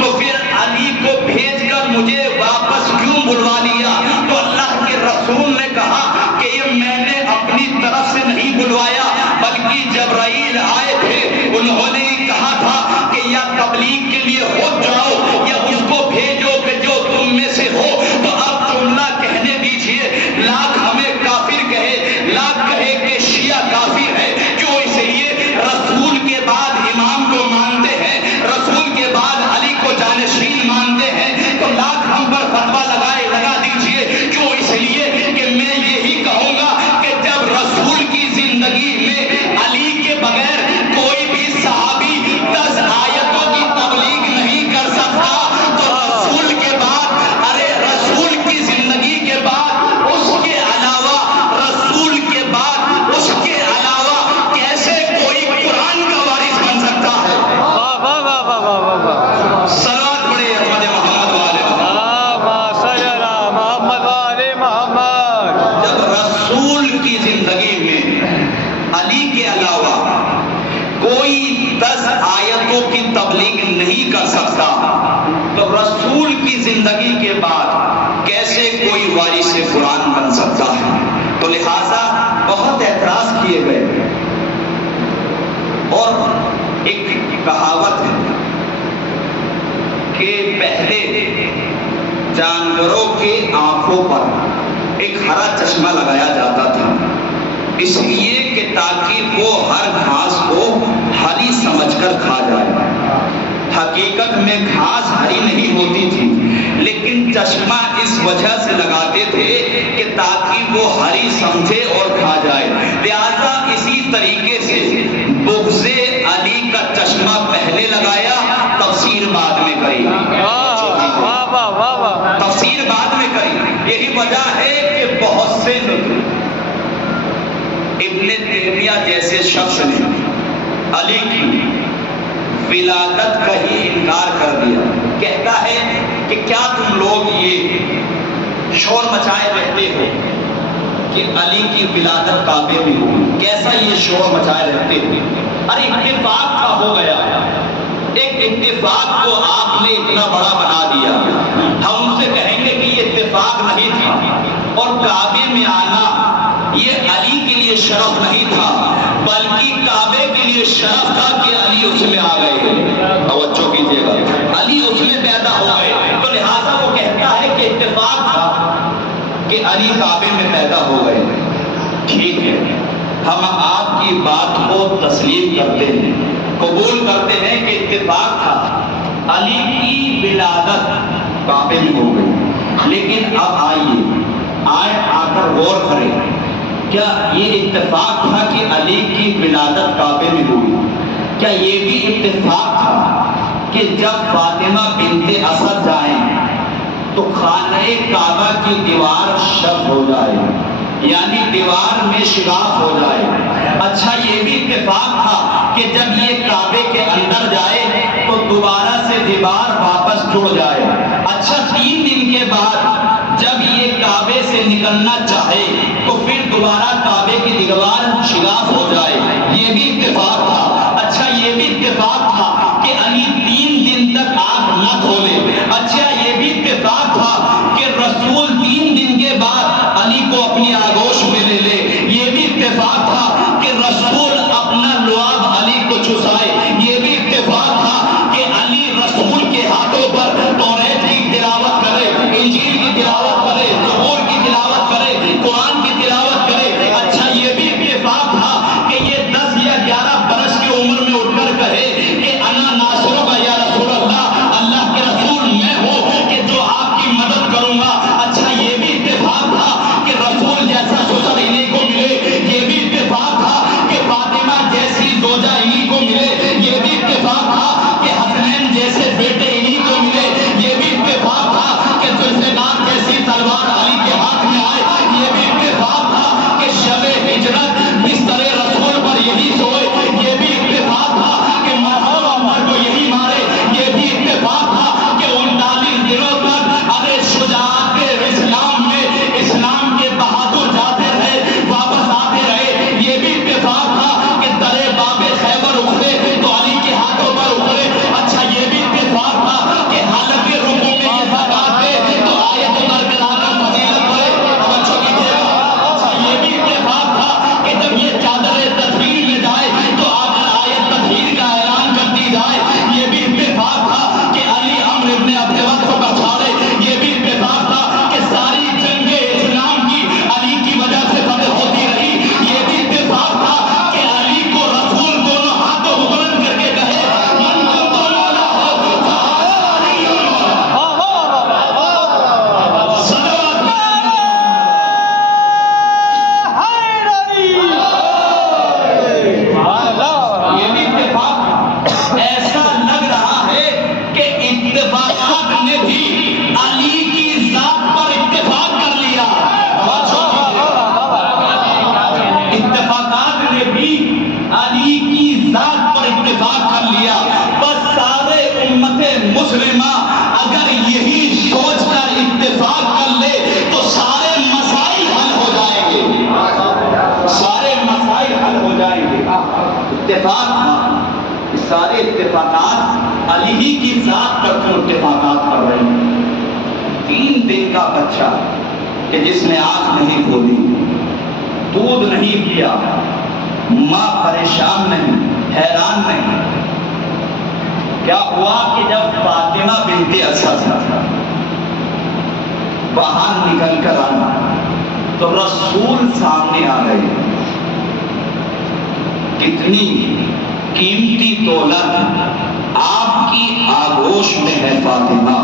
تو پھر علی کو بھیج کر مجھے واپس کیوں بلوا لیا؟ تو اللہ کے رسول نے کہا کہ یہ میں نے اپنی طرف سے نہیں بلوایا، بلکہ جبرائیل آئے تھے، انہوں نے ہی کہا تھا کہ یا تبلیغ کے لیے خود جاؤ یا اس کو بھیجو کہ جو تم میں سے ہو۔ تو اب جملہ کہنے دیجئے، لاکھ ہمیں کافر کہے، لاکھ کہے کہ شیعہ کافر ہے، کیوں؟ اس لیے رسول کے بعد امام کو مانتے ہیں، رسول کے بعد علی کو جانشین مانتے ہیں، تو لاکھ ہم پر فتویٰ لگا دیجئے، کیوں؟ اس لیے کہ میں یہی کہوں گا کہ جب رسول کی زندگی میں علی کے بغیر کوئی بھی صحابی 10 آیتوں کی تبلیغ نہیں کر سکتا، تو رسول کے بعد، ارے رسول کی زندگی کے بعد، اس کے علاوہ، رسول کے بعد اس کے علاوہ کیسے کوئی قرآن کا وارث بن سکتا ہے؟ واہ واہ واہ واہ واہ واہ، صلوات پڑھے احمد محمد والے محمد۔ اللہم صلی علی محمد والے محمد۔ جب رسول کی زندگی میں علی کے علاوہ کوئی 10 آیتوں کی تبلیغ نہیں کر سکتا، تو رسول کی زندگی کے بعد کیسے کوئی وارث قرآن بن سکتا ہے؟ تو لہٰذا بہت اعتراض کیے گئے، اور ایک کہاوت ہے کہ پہلے جانوروں کے آنکھوں پر ایک ہرا چشمہ لگایا جاتا تھا، اس لیے کہ تاکہ وہ ہر گھاس کو ہری سمجھ کر کھا جائے۔ حقیقت میں گھاس ہری نہیں ہوتی تھی، لیکن چشمہ اس وجہ سے لگاتے تھے کہ تاکہ وہ ہری سمجھے اور کھا جائے۔ لہذا اسی طریقے سے بغض علی کا چشمہ پہلے لگایا، تفسیر بعد میں کری، واہ واہ واہ واہ، تفسیر بعد میں کری۔ یہی وجہ ہے کہ بہت سے ابن تیمیہ جیسے شخص نے علی کی ولادت کا ہی انکار کر دیا۔ کہتا ہے کہ کیا تم لوگ یہ شور مچائے رہتے ہو کہ علی کی ولادت کعبے میں ہوئی؟ کیسا یہ شور مچائے رہتے ہو؟ ارے اتفاق کا ہو گیا، ایک اتفاق کو آپ نے اتنا بڑا بنا دیا۔ ہم ان سے کہیں گے کہ یہ اتفاق نہیں تھا، اور کعبے میں آنا یہ علی کے لیے شرف نہیں تھا، بلکہ کعبے کے لیے شرف تھا کہ علی اس میں آ گئے۔ توجہ کیجیے گا، علی اس میں پیدا ہو گئے، تو لہٰذا وہ کہتا ہے کہ اتفاق تھا کہ علی کعبے میں پیدا ہو گئے۔ ٹھیک ہے، ہم آپ کی بات کو تسلیم کرتے ہیں، قبول کرتے ہیں کہ اتفاق تھا، علی کی ولادت کعبے میں ہو گئی، لیکن اب آئے آ کر غور کریں، کیا یہ اتفاق تھا کہ علی کی ولادت کعبے میں ہوئی؟ کیا یہ بھی اتفاق تھا کہ جب فاطمہ بنت اسد جائیں تو خانہ کعبہ کی دیوار شق ہو جائے، یعنی دیوار میں شگاف ہو جائے؟ اچھا یہ بھی اتفاق تھا کہ جب یہ کعبے کے اندر جائے تو دوبارہ سے دیوار واپس جڑ جائے؟ اچھا 3 دن کے بعد جب یہ کعبے سے نکلنا چاہے تو پھر دوبارہ کعبے کی دیوار شگاف ہو جائے؟ یہ بھی اتفاق تھا۔ اچھا یہ بھی اتفاق تھا کہ علی 3 دن تک آنکھ نہ کھولے؟ اچھا یہ بھی اتفاق تھا کہ رسول 3 دن کے بعد علی کو اپنی آغوش میں لے لے؟ یہ بھی اتفاق تھا کہ رسول اپنا لعاب علی کو چسائے؟ یہ بھی اتفاق تھا کہ علی رسول کے ہاتھوں پر توریت کی تلاوت کرے؟ فاطمہ اگر یہی سوچ کر اتفاق کر لے تو سارے مسائل حل ہو جائیں گے، سارے مسائل حل ہو جائیں گے۔ اتفاق تھا، سارے اتفاقات علی ہی کی ذات پر کیوں اتفاقات کر رہے ہیں؟ 3 دن کا بچہ کہ جس نے آنکھ نہیں کھولی، دودھ نہیں پیا، ماں پریشان نہیں، حیران نہیں۔ کیا ہوا کہ جب فاطمہ بنت اسد باہر نکل کر آنا تو رسول سامنے آ گئے۔ کتنی قیمتی دولت آپ کی آغوش میں ہے فاطمہ،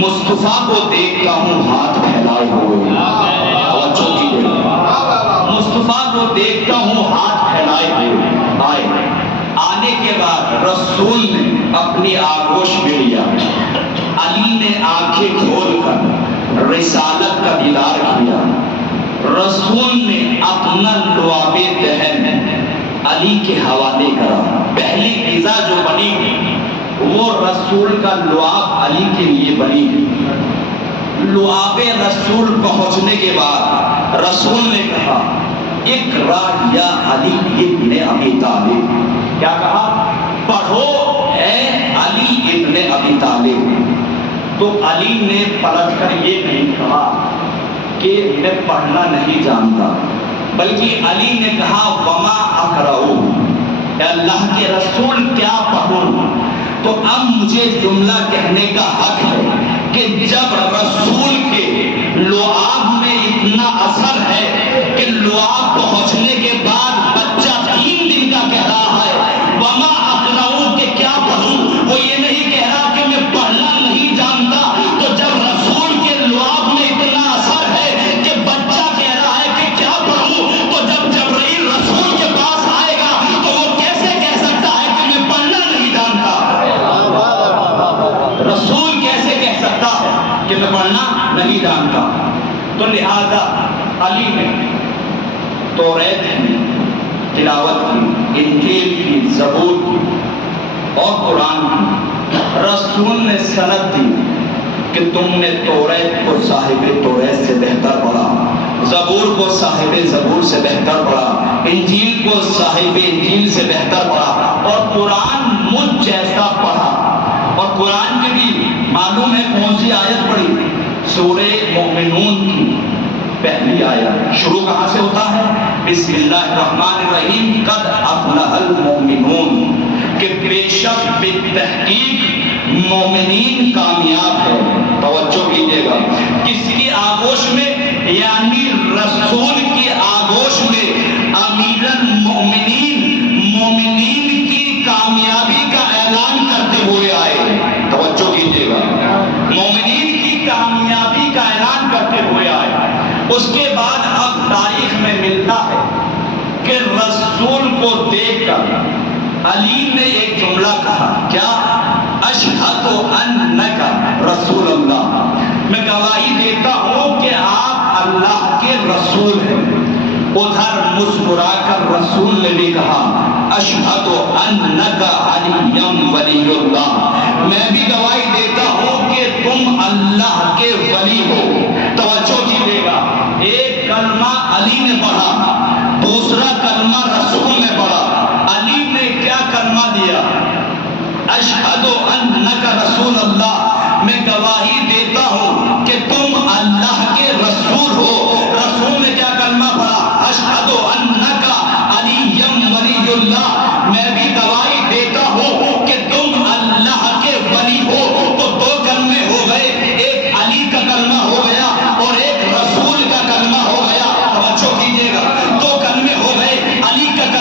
مصطفیٰ کو دیکھتا ہوں ہاتھ پھیلائے ہوئے، مصطفیٰ کو دیکھتا ہوں ہاتھ پھیلائے ہوئے آئے۔ آنے کے بعد رسول نے اپنی آغوش میں لیا، علی نے آنکھیں کھول کر رسالت کا دیدار کیا، رسول نے اپنا لعاب دہن علی کے حوالے کرا۔ پہلی غذا جو بنی وہ رسول کا لعاب علی کے لیے بنی۔ لعاب رسول پہنچنے کے بعد رسول نے کہا اقرا یا علی ابن ابی طالب، کیا کہا؟ پڑھو اے علی ابن ابی طالب۔ تو علی نے پلٹ کر یہ نہیں کہا کہ میں پڑھنا نہیں جانتا، بلکہ علی نے کہا وما اقرؤ، اے اللہ کے رسول کیا پڑھوں؟ تو اب مجھے جملہ کہنے کا حق ہے کہ جب رسول کے لعاب میں اتنا اثر ہے کہ لعاب پہنچنے کے بعد بچہ 3 دن کا کہہ رہا ہے وما اقرؤ کہ کیا پڑھوں، وہ یہ نہیں کہہ رہا کہ میں پڑھنا نہیں جانتا۔ تو جب رسول کے لعاب میں اتنا اثر ہے کہ بچہ کہہ رہا ہے کہ کیا پڑھوں، تو جب جبرائیل رسول کے پاس آئے گا تو وہ کیسے کہہ سکتا ہے کہ میں پڑھنا نہیں جانتا؟ رسول کیسے کہہ سکتا ہے کہ میں پڑھنا نہیں جانتا؟ تو لہذا علی نے توریت کی تلاوت کی، انجیل کی، زبور کی اور قرآن کی۔ رسول نے سند دی کہ تم نے توریت کو صاحب توریت سے بہتر پڑھا، زبور کو صاحب زبور سے بہتر پڑھا، انجیل کو صاحب انجیل سے بہتر پڑھا، اور قرآن مجھ جیسا پڑھا۔ اور قرآن کے بھی معلوم ہے کون سی آیت پڑھی؟ سورہ مومنون کی پہلی آیت۔ شروع کہاں سے ہوتا ہے؟ بسم اللہ الرحمن الرحیم، قد افلح المؤمنون، کہ بے شک بالتحقیق مومنین کامیاب ہے۔ توجہ کیجئے گا، کس کی آغوش میں؟ یعنی رسول کی آغوش میں امیر المؤمنین مومنین کی کامیابی کا اعلان کرتے ہوئے آئے۔ توجہ کیجئے گا، مومنین کی کامیابی کا اعلان کرتے ہوئے آئے۔ اس کے بعد اب تاریخ میں ملتا ہے کہ رسول کو دیکھ کر علی نے ایک جملہ کہا، کیا؟ اشہد انک رسول اللہ، میں گواہی دیتا ہوں کہ آپ اللہ کے رسول ہیں۔ ادھر مسکرا کر رسول نے بھی کہا اشہد انک علی ولی اللہ، میں بھی گواہی دیتا ہوں کہ تم اللہ کے ولی ہو۔ توجہ کیجئے گا، ایک کلمہ علی نے پڑھا، دوسرا کلمہ رسول نے پڑھا۔ علی نے کیا کلمہ دیا؟ اشہد انک رسول اللہ، میں گواہی دیتا ہوں کہ تم اللہ کے رسول ہو۔ رسول نے کیا کلمہ پڑھا؟ اشہد انک علی ولی اللہ، میں بھی گواہی دیتا ہوں کہ تم اللہ کے ولی ہو۔ تو 2 کلمے ہو گئے، ایک علی کا کلمہ ہو گیا اور ایک رسول کا کلمہ ہو گیا۔ توجہ کیجئے گا، 2 کلمے ہو گئے، علی کا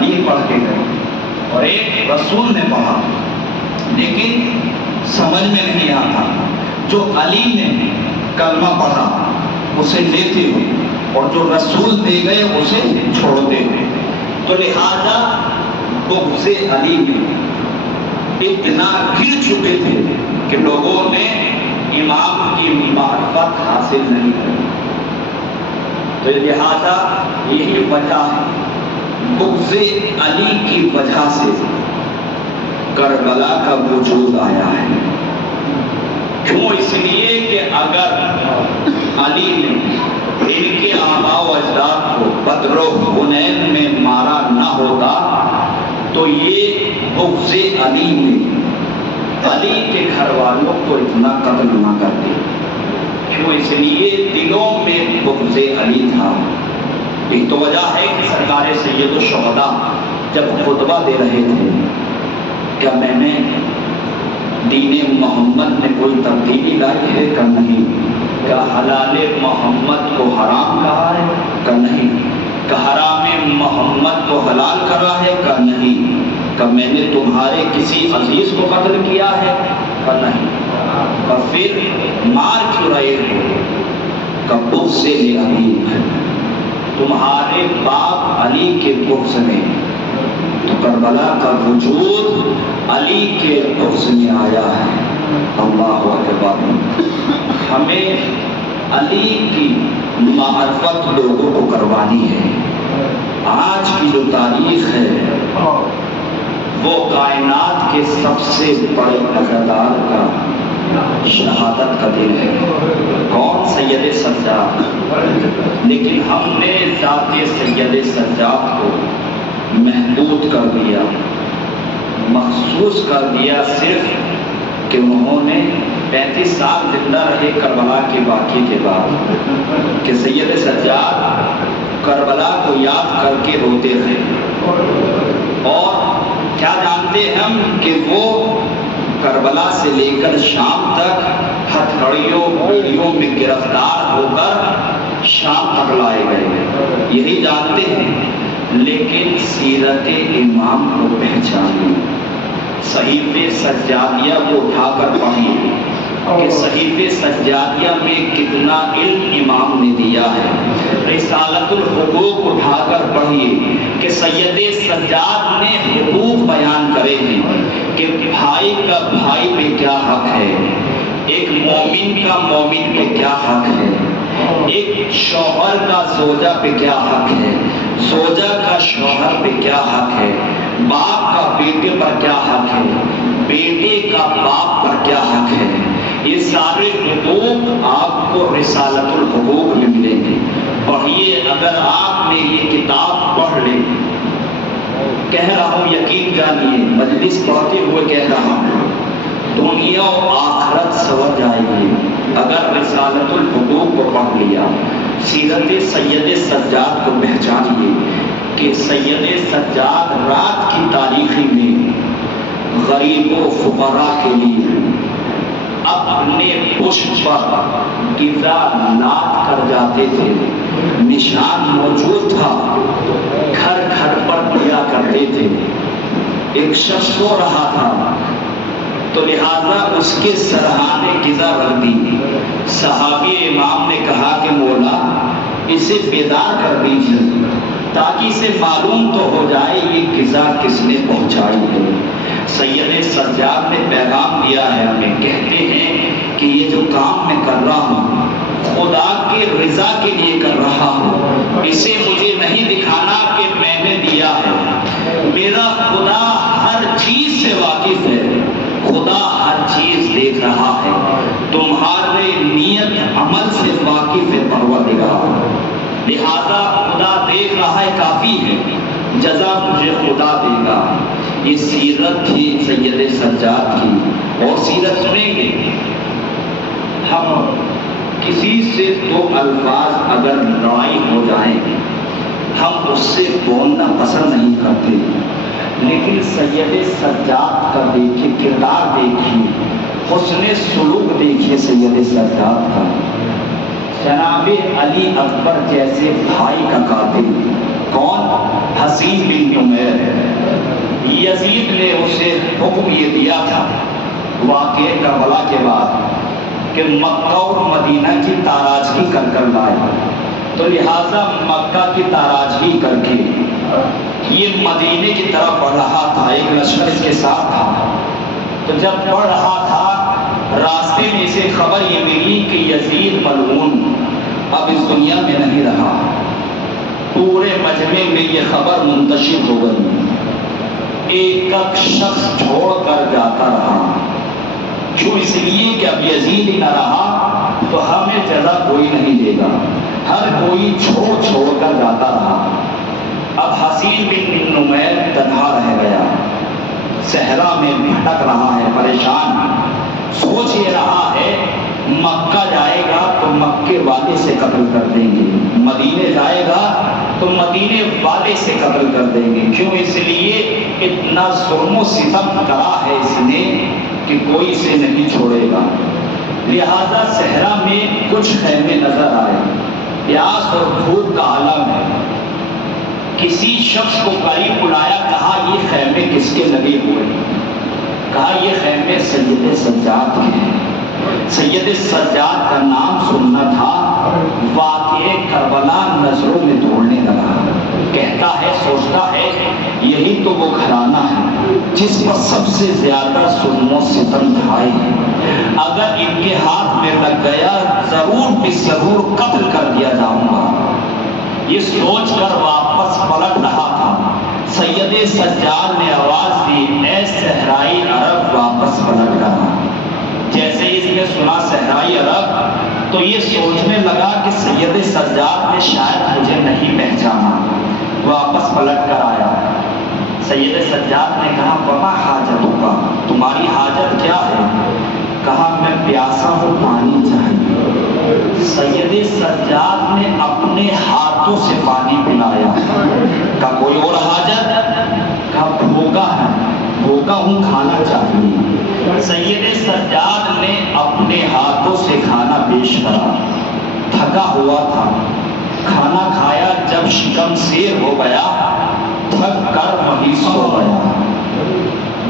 علی پڑھ کے گئے اور ایک رسول نے پڑھا، لیکن سمجھ میں نہیں آتا۔ جو علی نے کلمہ پڑھا اسے لیتے ہو اور جو رسول دے گئے اسے چھوڑتے ہو، تو لہذا بغض علی میں اتنا گر چکے تھے کہ لوگوں نے امام کی معرفت حاصل نہیں کی۔ تو لہذا یہی وجہ ہے، بغض علی کی وجہ سے کربلا کا وجود آیا ہے۔ کیوں؟ اس لیے کہ اگر علی نے ان کے آباء و اجداد کو بدر و حنین میں مارا نہ ہوتا تو یہ بغض علی میں علی کے گھر والوں کو اتنا قتل نہ کرتے۔ کیوں؟ اس لیے دلوں میں بغض علی تھا۔ یہ تو وجہ ہے کہ سرکار سید الشہداء جب خطبہ دے رہے تھے، کیا میں نے دین محمد میں کوئی تبدیلی لائی ہے؟ کہ نہیں۔ کیا حلال محمد کو حرام کہا ہے؟ کہ نہیں۔ کہ حرام محمد کو حلال کرا ہے؟ کہ نہیں۔ کہ میں نے تمہارے کسی عزیز کو قتل کیا ہے؟ کہ نہیں۔ کہ پھر مار کیوں رہے ہو؟ کہ بغض علی، تمہارے باپ علی کے بغض میں۔ تو کربلا کا وجود علی کے بغض میں آیا ہے۔ اللہ اکبر۔ ہمیں علی کی معرفت لوگوں کو کروانی ہے۔ آج کی جو تاریخ ہے وہ کائنات کے سب سے بڑے اقتدار کا شہادت کا دن ہے۔ کون؟ سید سجاد۔ لیکن ہم نے ذات سید سجاد کو محدود کر دیا، مخصوص کر دیا، صرف کہ انہوں نے 35 سال زندہ رہے کربلا کے واقعے کے بعد، کہ سید سجاد کربلا کو یاد کر کے روتے رہے۔ اور کیا جانتے ہم کہ وہ کربلا سے لے کر شام تک ہتھکڑیوں بیڑیوں میں گرفتار ہو کر شام تک لائے گئے، یہی جانتے ہیں۔ لیکن سیرت امام کو پہچانی، صحیفے سجادیہ کو اٹھا کر پڑھیے کہ صحیفے سجادیہ میں کتنا علم امام نے دیا ہے۔ رسالت الحقوق اٹھا کر پڑھیے کہ سید سجاد نے حقوق بیان کرے ہیں کہ بھائی کا بھائی پہ کیا حق ہے، ایک مومن کا مومن پہ کیا حق ہے، ایک شوہر کا زوجہ پہ کیا حق ہے، زوجہ کا شوہر پہ کیا حق ہے، باپ کا بیٹے پر کیا حق ہے، بیٹے کا باپ پر کیا حق ہے۔ یہ سارے حقوق آپ کو رسالت الحقوق میں ملیں گے۔ پڑھیے، اگر آپ نے یہ کتاب پڑھ لیں، کہہ رہا ہوں یقین جانیے، مجلس پڑھتے ہوئے کہہ رہا ہوں، دنیا و آخرت سنور جائے گی۔ اگر رسالت الحقوق کو پڑھ لیا، سیرت سید سجاد کو پہچانیے کہ سید سجاد رات کی تاریخی میں غریب و فقراء کے لیے اپنے پشت پر غذا لاد کر جاتے تھے، نشان موجود تھا، گھر گھر پر دیا کرتے تھے۔ ایک شخص سو رہا تھا تو لہذا اس کے سرحانے غذا رکھ دی۔ صحابی امام نے کہا کہ مولا اسے بیدار کر دیجیے تاکہ اسے معلوم تو ہو جائے یہ غذا کس نے پہنچائی ہے۔ سید سجاد نے پیغام دیا ہے ہمیں، کہتے ہیں کہ یہ جو کام میں کر رہا ہوں خدا کے رضا کے لیے کر رہا ہوں، اسے مجھے نہیں دکھانا کہ میں نے دیا ہے۔ میرا خدا ہر چیز سے واقف ہے، خدا ہر چیز دیکھ رہا ہے، تمہارے نیت عمل سے واقف ہے پروردگار، لہذا خدا دیکھ رہا ہے، کافی ہے، جزا مجھے خدا دے گا۔ یہ سیرت تھی سید سجاد کی۔ اور سیرت سنیں گے، ہم کسی سے دو الفاظ اگر لڑائی ہو جائیں ہم اس سے بولنا پسند نہیں کرتے، لیکن سید سجاد کا دیکھیے، کردار دیکھیے، حسن سلوک دیکھیے سید سجاد کا۔ جناب علی اکبر جیسے بھائی کا قاتل کون؟ حسین بن نمیر۔ یزید نے اسے حکم یہ دیا تھا واقعہ کربلا کے بعد کہ مکہ اور مدینہ کی تاراجی کر لائے، تو لہٰذا مکہ کی تاراجی کر کے یہ مدینے کی طرف بڑھ رہا تھا، ایک لشکر اس کے ساتھ تھا۔ تو جب بڑھ رہا تھا راستے میں اسے خبر یہ ملی کہ یزید ملعون اب اس دنیا میں نہیں رہا۔ پورے مجمع میں یہ خبر منتشر ہو گئی، ایک ایک شخص چھوڑ کر جاتا رہا۔ کیوں؟ اس لیے کہ اب یزید ہی نہ رہا تو ہمیں جزا کوئی نہیں دے گا، ہر کوئی چھوڑ کر جاتا رہا۔ اب حسین بن نمیر تنہا رہ گیا، صحرا میں بھٹک رہا ہے، پریشان، سوچ یہ رہا ہے مکہ جائے گا تو مکے والے سے قتل کر دیں گے، مدینے جائے گا تو مدینے والے سے قتل کر دیں گے۔ کیوں؟ اس لیے اتنا ظلم و ستم کرا ہے اس نے کہ کوئی اسے نہیں چھوڑے گا۔ لہذا صحرا میں کچھ خیمے نظر آئے، پیاس اور بھوک کا عالم ہے۔ کسی شخص کو قریب بلایا، کہا یہ خیمے کس کے لگے ہوئے؟ کہا یہ خیمے سید سجاد کے ہیں۔ سید سجاد کا نام سننا تھا، واقعہ کربلا نظروں میں دوڑنے لگا۔ کہتا ہے، سوچتا ہے یہی تو وہ گھرانہ ہے جس پر سب سے زیادہ ظلم و ستم ڈھائے ہیں، اگر ان کے ہاتھ میں لگ گیا ضرور بضرور قتل کر دیا جاؤں گا۔ یہ سوچ کر واپس پلٹ رہا تھا، سید سجاد نے آواز دی، اے صحرائی عرب واپس پلٹ رہا۔ جیسے اس نے سنا صحرائی عرب تو یہ سوچنے لگا کہ سید سجاد نے شاید مجھے نہیں پہچانا، واپس پلٹ کر آیا۔ سید سجاد نے کہا، وما حاجتک، تمہاری حاجت کیا ہے؟ کہا میں پیاسا ہوں، پانی چاہیے۔ سید سجاد نے اپنے ہاتھوں سے پانی پلایا۔ کہا کوئی اور حاجت؟ کہا بھوکا ہے، بھوکا ہوں، کھانا چاہیے۔ سید سجاد نے اپنے ہاتھوں سے کھانا پیش کرا، تھکا ہوا تھا، کھانا کھایا، جب شکم سیر ہو گیا تھک کر وہیں سو گیا۔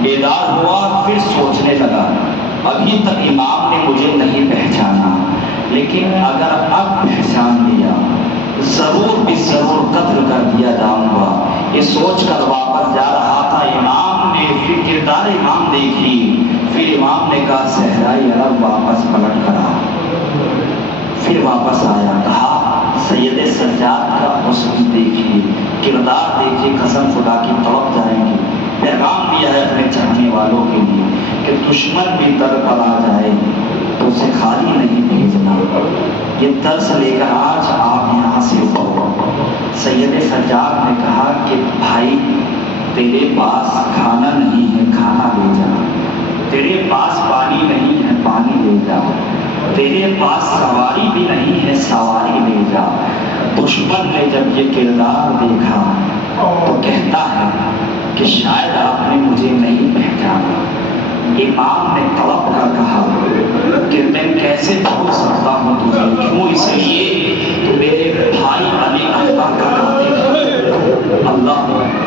بیدار ہوا، پھر سوچنے لگا ابھی تک امام نے مجھے نہیں پہچانا، لیکن اگر اب پہچان لیا ضرور بضرور قتل کر دیا جاؤں گا۔ یہ سوچ کر واپس جا رہا تھا، امام نے پھر کردار امام دیکھی، پھر امام نے کہا صحرائی عرب واپس پلٹ کر آ۔ پھر واپس آیا، کہا سید سجاد کا حسن دیکھیے، کردار دیکھیے، قسم خدا کی تڑپ جائیں گے۔ پیغام دیا ہے اپنے چاہنے والوں کے لیے کہ دشمن بھی در پر آ جائے تو اسے خالی نہیں بھیجنا۔ یہ درس لے کر آج آپ یہاں سے اٹھو۔ سید سجاد نے کہا کہ بھائی تیرے پاس کھانا نہیں ہے، کھانا لے جا، تیرے پاس پانی نہیں ہے، پانی لے جا، تیرے پاس سواری بھی نہیں ہے، سواری لے جا۔ دشمن نے جب یہ کردار دیکھا تو کہتا ہے کہ شاید آپ نے مجھے نہیں پہچانا۔ امام نے تڑپ کر کہا کہ میں کیسے چھوڑ سکتا ہوں تجھے؟ کیوں؟ اس لیے تو میرے بھائی علی اکبر کا قاتل ہے۔ اللہ میرے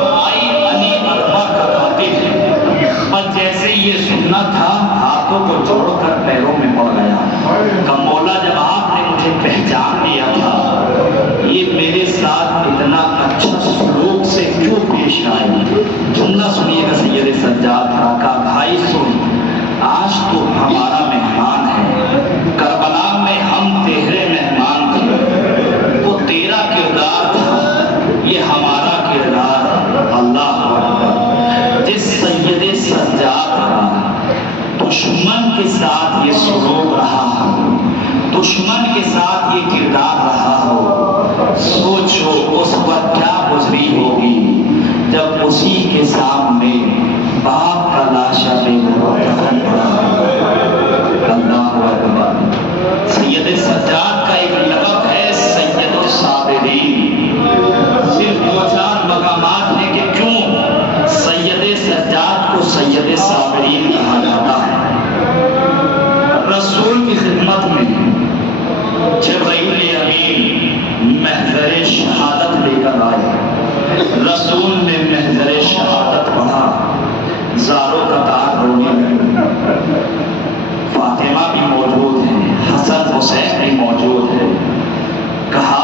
بھائی علی اکبر کا قاتل ہے۔ پر جیسے یہ سننا تھا ہاتھوں کو جوڑ کر پیروں میں پڑ گیا کہ مولا جب آپ نے مجھے پہچان لیا تھا یہ میرے ساتھ اتنا اچھا سلوک سے کیوں پیش آئے؟ جملہ سنیے گا سید سجاد کا، بھائی سن، آج تو ہمارا مہمان ہے، کربلا میں ہم تیرے مہمان تھے، وہ تیرا کردار تھا، یہ ہمارا کردار ہے۔ اللہ اکبر۔ جس سید سجاد کا دشمن کے ساتھ یہ سلوک رہا ہو، دشمن کے ساتھ یہ کردار رہا ہو، سوچو اس وقت کیا گزری ہوگی جب اسی رسول نے محضر شہادت پڑھا، زاروں قطار رونے لگے۔ فاطمہ بھی موجود ہے، حسن حسین بھی موجود ہے۔ کہا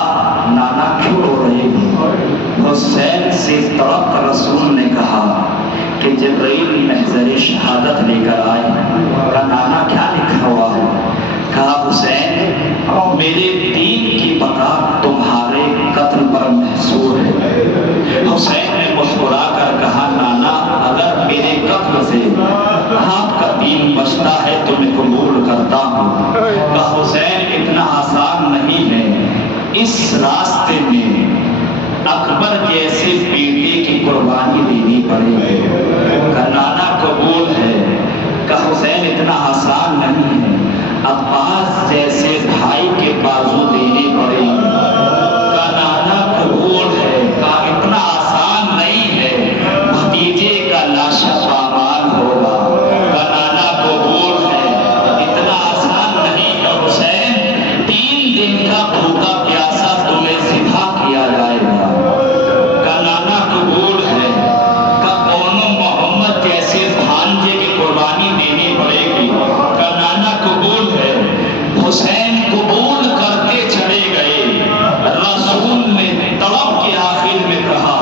نانا کیوں رو رہے ہو؟ حسین سے تڑپ کر رسول نے کہا کہ جبرائیل محضر شہادت لے کر آئے۔ کہا نانا کیا لکھا ہوا ہے؟ کہا حسین میرے دین کی بقا تمہارے قتل پر محصور ہے۔ حسین نے مسکرا کر کہا نانا اگر میرے قتل سے آپ کا دین بچتا ہے تو میں قبول کرتا ہوں۔ کہا حسین اتنا آسان نہیں ہے، اس راستے میں اکبر جیسے بیٹے کی قربانی دینی پڑے گی۔ کہا نانا قبول ہے۔ کہا حسین اتنا آسان نہیں ہے، عباس جیسے بھائی کے بازو دینے پڑے گی۔ کہا نانا قبول ہے۔ کہا اتنا آسان نہیں ہے، بھتیجے کا لاشا پامال ہوگا۔ کہا نانا قبول ہے۔ اتنا آسان نہیں ہے حسین، 3 دن کا بھوکا پیاسا تمہیں ذبح کیا جائے گا۔ کہا نانا قبول ہے۔ کہا کونوں محمد جیسے بھانجے کی قربانی دینی پڑے گی۔ کہا نانا قبول ہے۔ حسین قبول کرتے چلے گئے۔ رسول نے طلب کے آخر میں کہا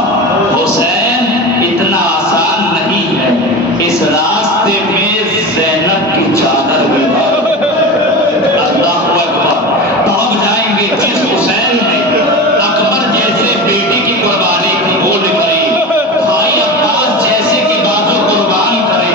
حسین اتنا آسان نہیں ہے، اس راستے میں زینب کی چادر بھی ڈالو۔ اللہ اکبر۔ تب جائیں گے جس حسین نے اکبر جیسے بیٹی کی قربانی قبول کری، بھائی عباس جیسے کے بازو قربان کرے،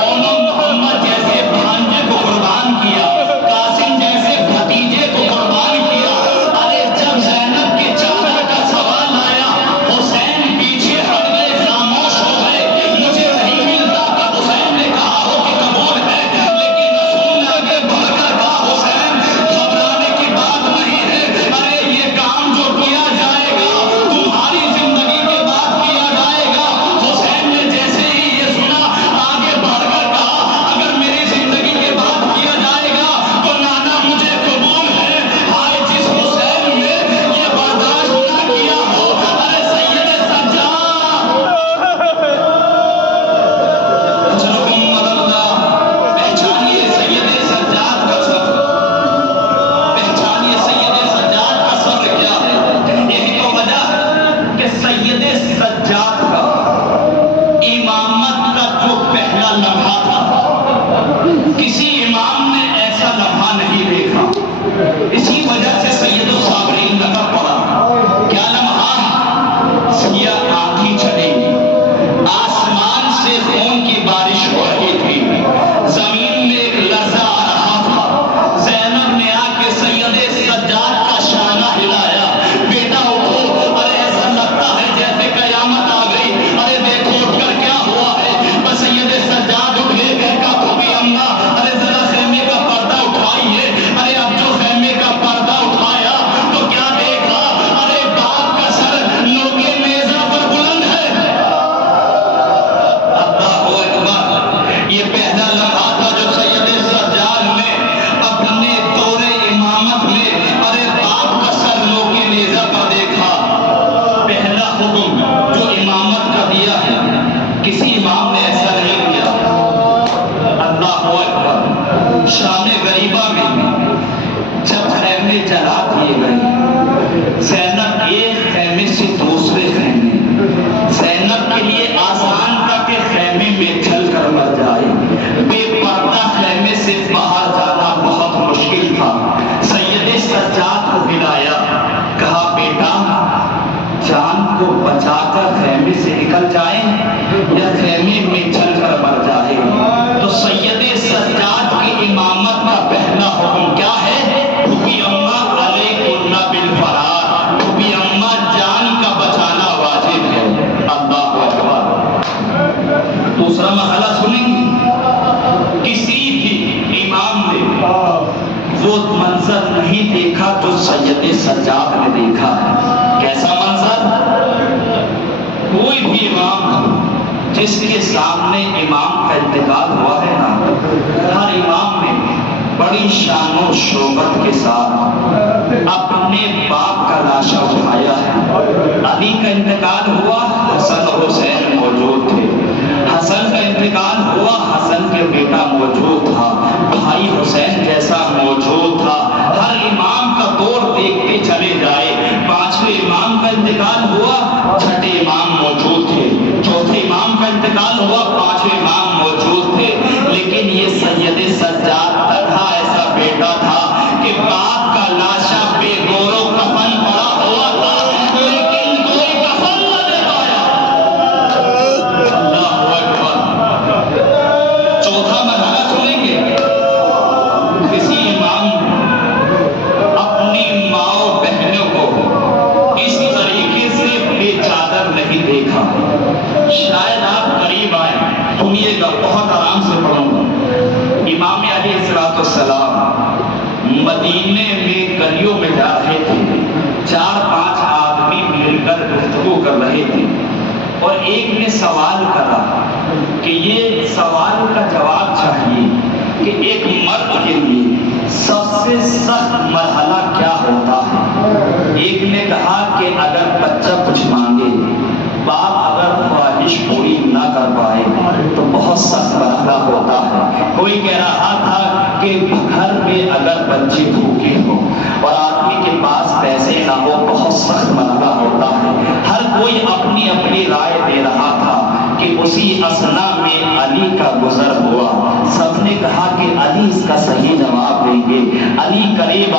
اونم محمد جیسے بھانجے کو قربان کیا، قاسم جیسے بھتیجے کو قربان کیا۔ ارے جب زینب کی چادر کا سوال آیا حسین پیچھے ہٹ گئے، خاموش ہو گئے۔ مجھے نہیں ملتا کہ حسین نے کہا ہو کہ قبول ہے، لیکن رسول نے آگے بڑھ کر کہا حسین گھبرانے کی بات نہیں ہے، ارے یہ کام جو کیا جائے گا تمہاری زندگی کے بعد کیا جائے گا۔ حسین نے جیسے ہی یہ سنا آگے بڑھ کر کہا اگر میری زندگی کے بعد کیا جائے گا تو نانا مجھے قبول ہے۔ ہائے جس حسین نے یہ برداشت نہ کیا ہو، ارے سید سجاد محمد اللہ پہچانیے سید سجاد کا سر، پہچانیے سید سجاد کا سر کیا ہے۔ یہی تو وجہ ہے کہ سید سجاد کا امامت کا جو پہلا لمحہ تھا کسی امام نے ایسا لمحہ نہیں دیکھا، اسی وجہ سے سید الصابرین لقب پڑا۔ کیا لمحہ؟ سیاہ آندھی چلی، آسمان سے خون کی بارش ہو رہی تھی، زمین میں ایک لرزہ آ رہا تھا۔ زینب نے آ کے سید سجاد کا شانہ ہلایا، بیٹا اٹھو، ارے ایسا لگتا ہے جیسے قیامت آ گئی، ارے دیکھو اٹھ کر کیا ہوا ہے۔ بس سید سجاد اٹھے، کہا بھوبی اماں ارے ذرا خیمے کا پردہ اٹھائیے۔ ارے اب جو خیمے کا پردہ اٹھایا تو کیا دیکھا، ارے باپ کا سر نوکے نیزہ پر بلند ہے۔ اللہ اکبر۔ یہ پہلا لمحہ تھا جو سید سجاد نے اپنے دور امامت میں ارے باپ کا سر نوکے نیزہ پر دیکھا۔ پہلا حکم جو امامت کا دیا ہے کسی امام نے ایسا نہیں کیا۔ اللہ اکبر۔ شام غریبہ میں جب خیمے جلا دیے گئے، زینب ایک خیمے سے دوسرے خیمے، زینب کے لیے آسان تھا کہ خیمے میں چل کر مر جائے، بے پردہ خیمے سے باہر جانا بہت مشکل تھا۔ سید سجاد کو ہلایا، کہا بیٹا جان کو بچا کر خیمے سے نکل جائیں یا خیمے میں چل کر مر جائے۔ تو سید سجاد کی امامت کا پہلا حکم کیا ہے؟ بھوبی اماں علیکن بالفرار، بھوبی اماں جان کا بچانا واجب ہے۔ اللہ اکبر۔ دوسرا مرحلہ سنیں گے، کسی بھی امام نے وہ منظر نہیں دیکھا جو سید سجاد نے دیکھا ہے۔ کیسا منظر؟ کوئی بھی امام جس کے سامنے امام کا انتقال ہوا ہے نا، ہر امام نے بڑی شان و شوکت کے ساتھ اپنے باپ کا لاشا اٹھایا ہے۔ علی کا انتقال ہوا، مدینے میں گلیوں میں جا رہے تھے، 4-5 آدمی مل کر گفتگو کر رہے تھے، اور ایک نے سوال کرا کہ یہ سوال کا جواب چاہیے کہ ایک مرد کے لیے سب سے سخت مرحلہ کیا ہوتا ہے؟ ایک نے کہا کہ اگر بچہ کچھ مانگے، باپ اگر خواہش پوری نہ کر پائے تو بہت سخت مرحلہ ہوتا ہے۔ کوئی کہہ رہا تھا کہ گھر میں اگر بچے بھوکے ہوں اور آدمی کے پاس پیسے نہ ہو، بہت سخت مرحلہ ہوتا ہے۔ ہر کوئی اپنی اپنی رائے دے رہا تھا کہ اسی اثنا میں علی کا گزر ہوا۔ سب نے کہا کہ علی اس کا صحیح جواب دیں گے، علی قریب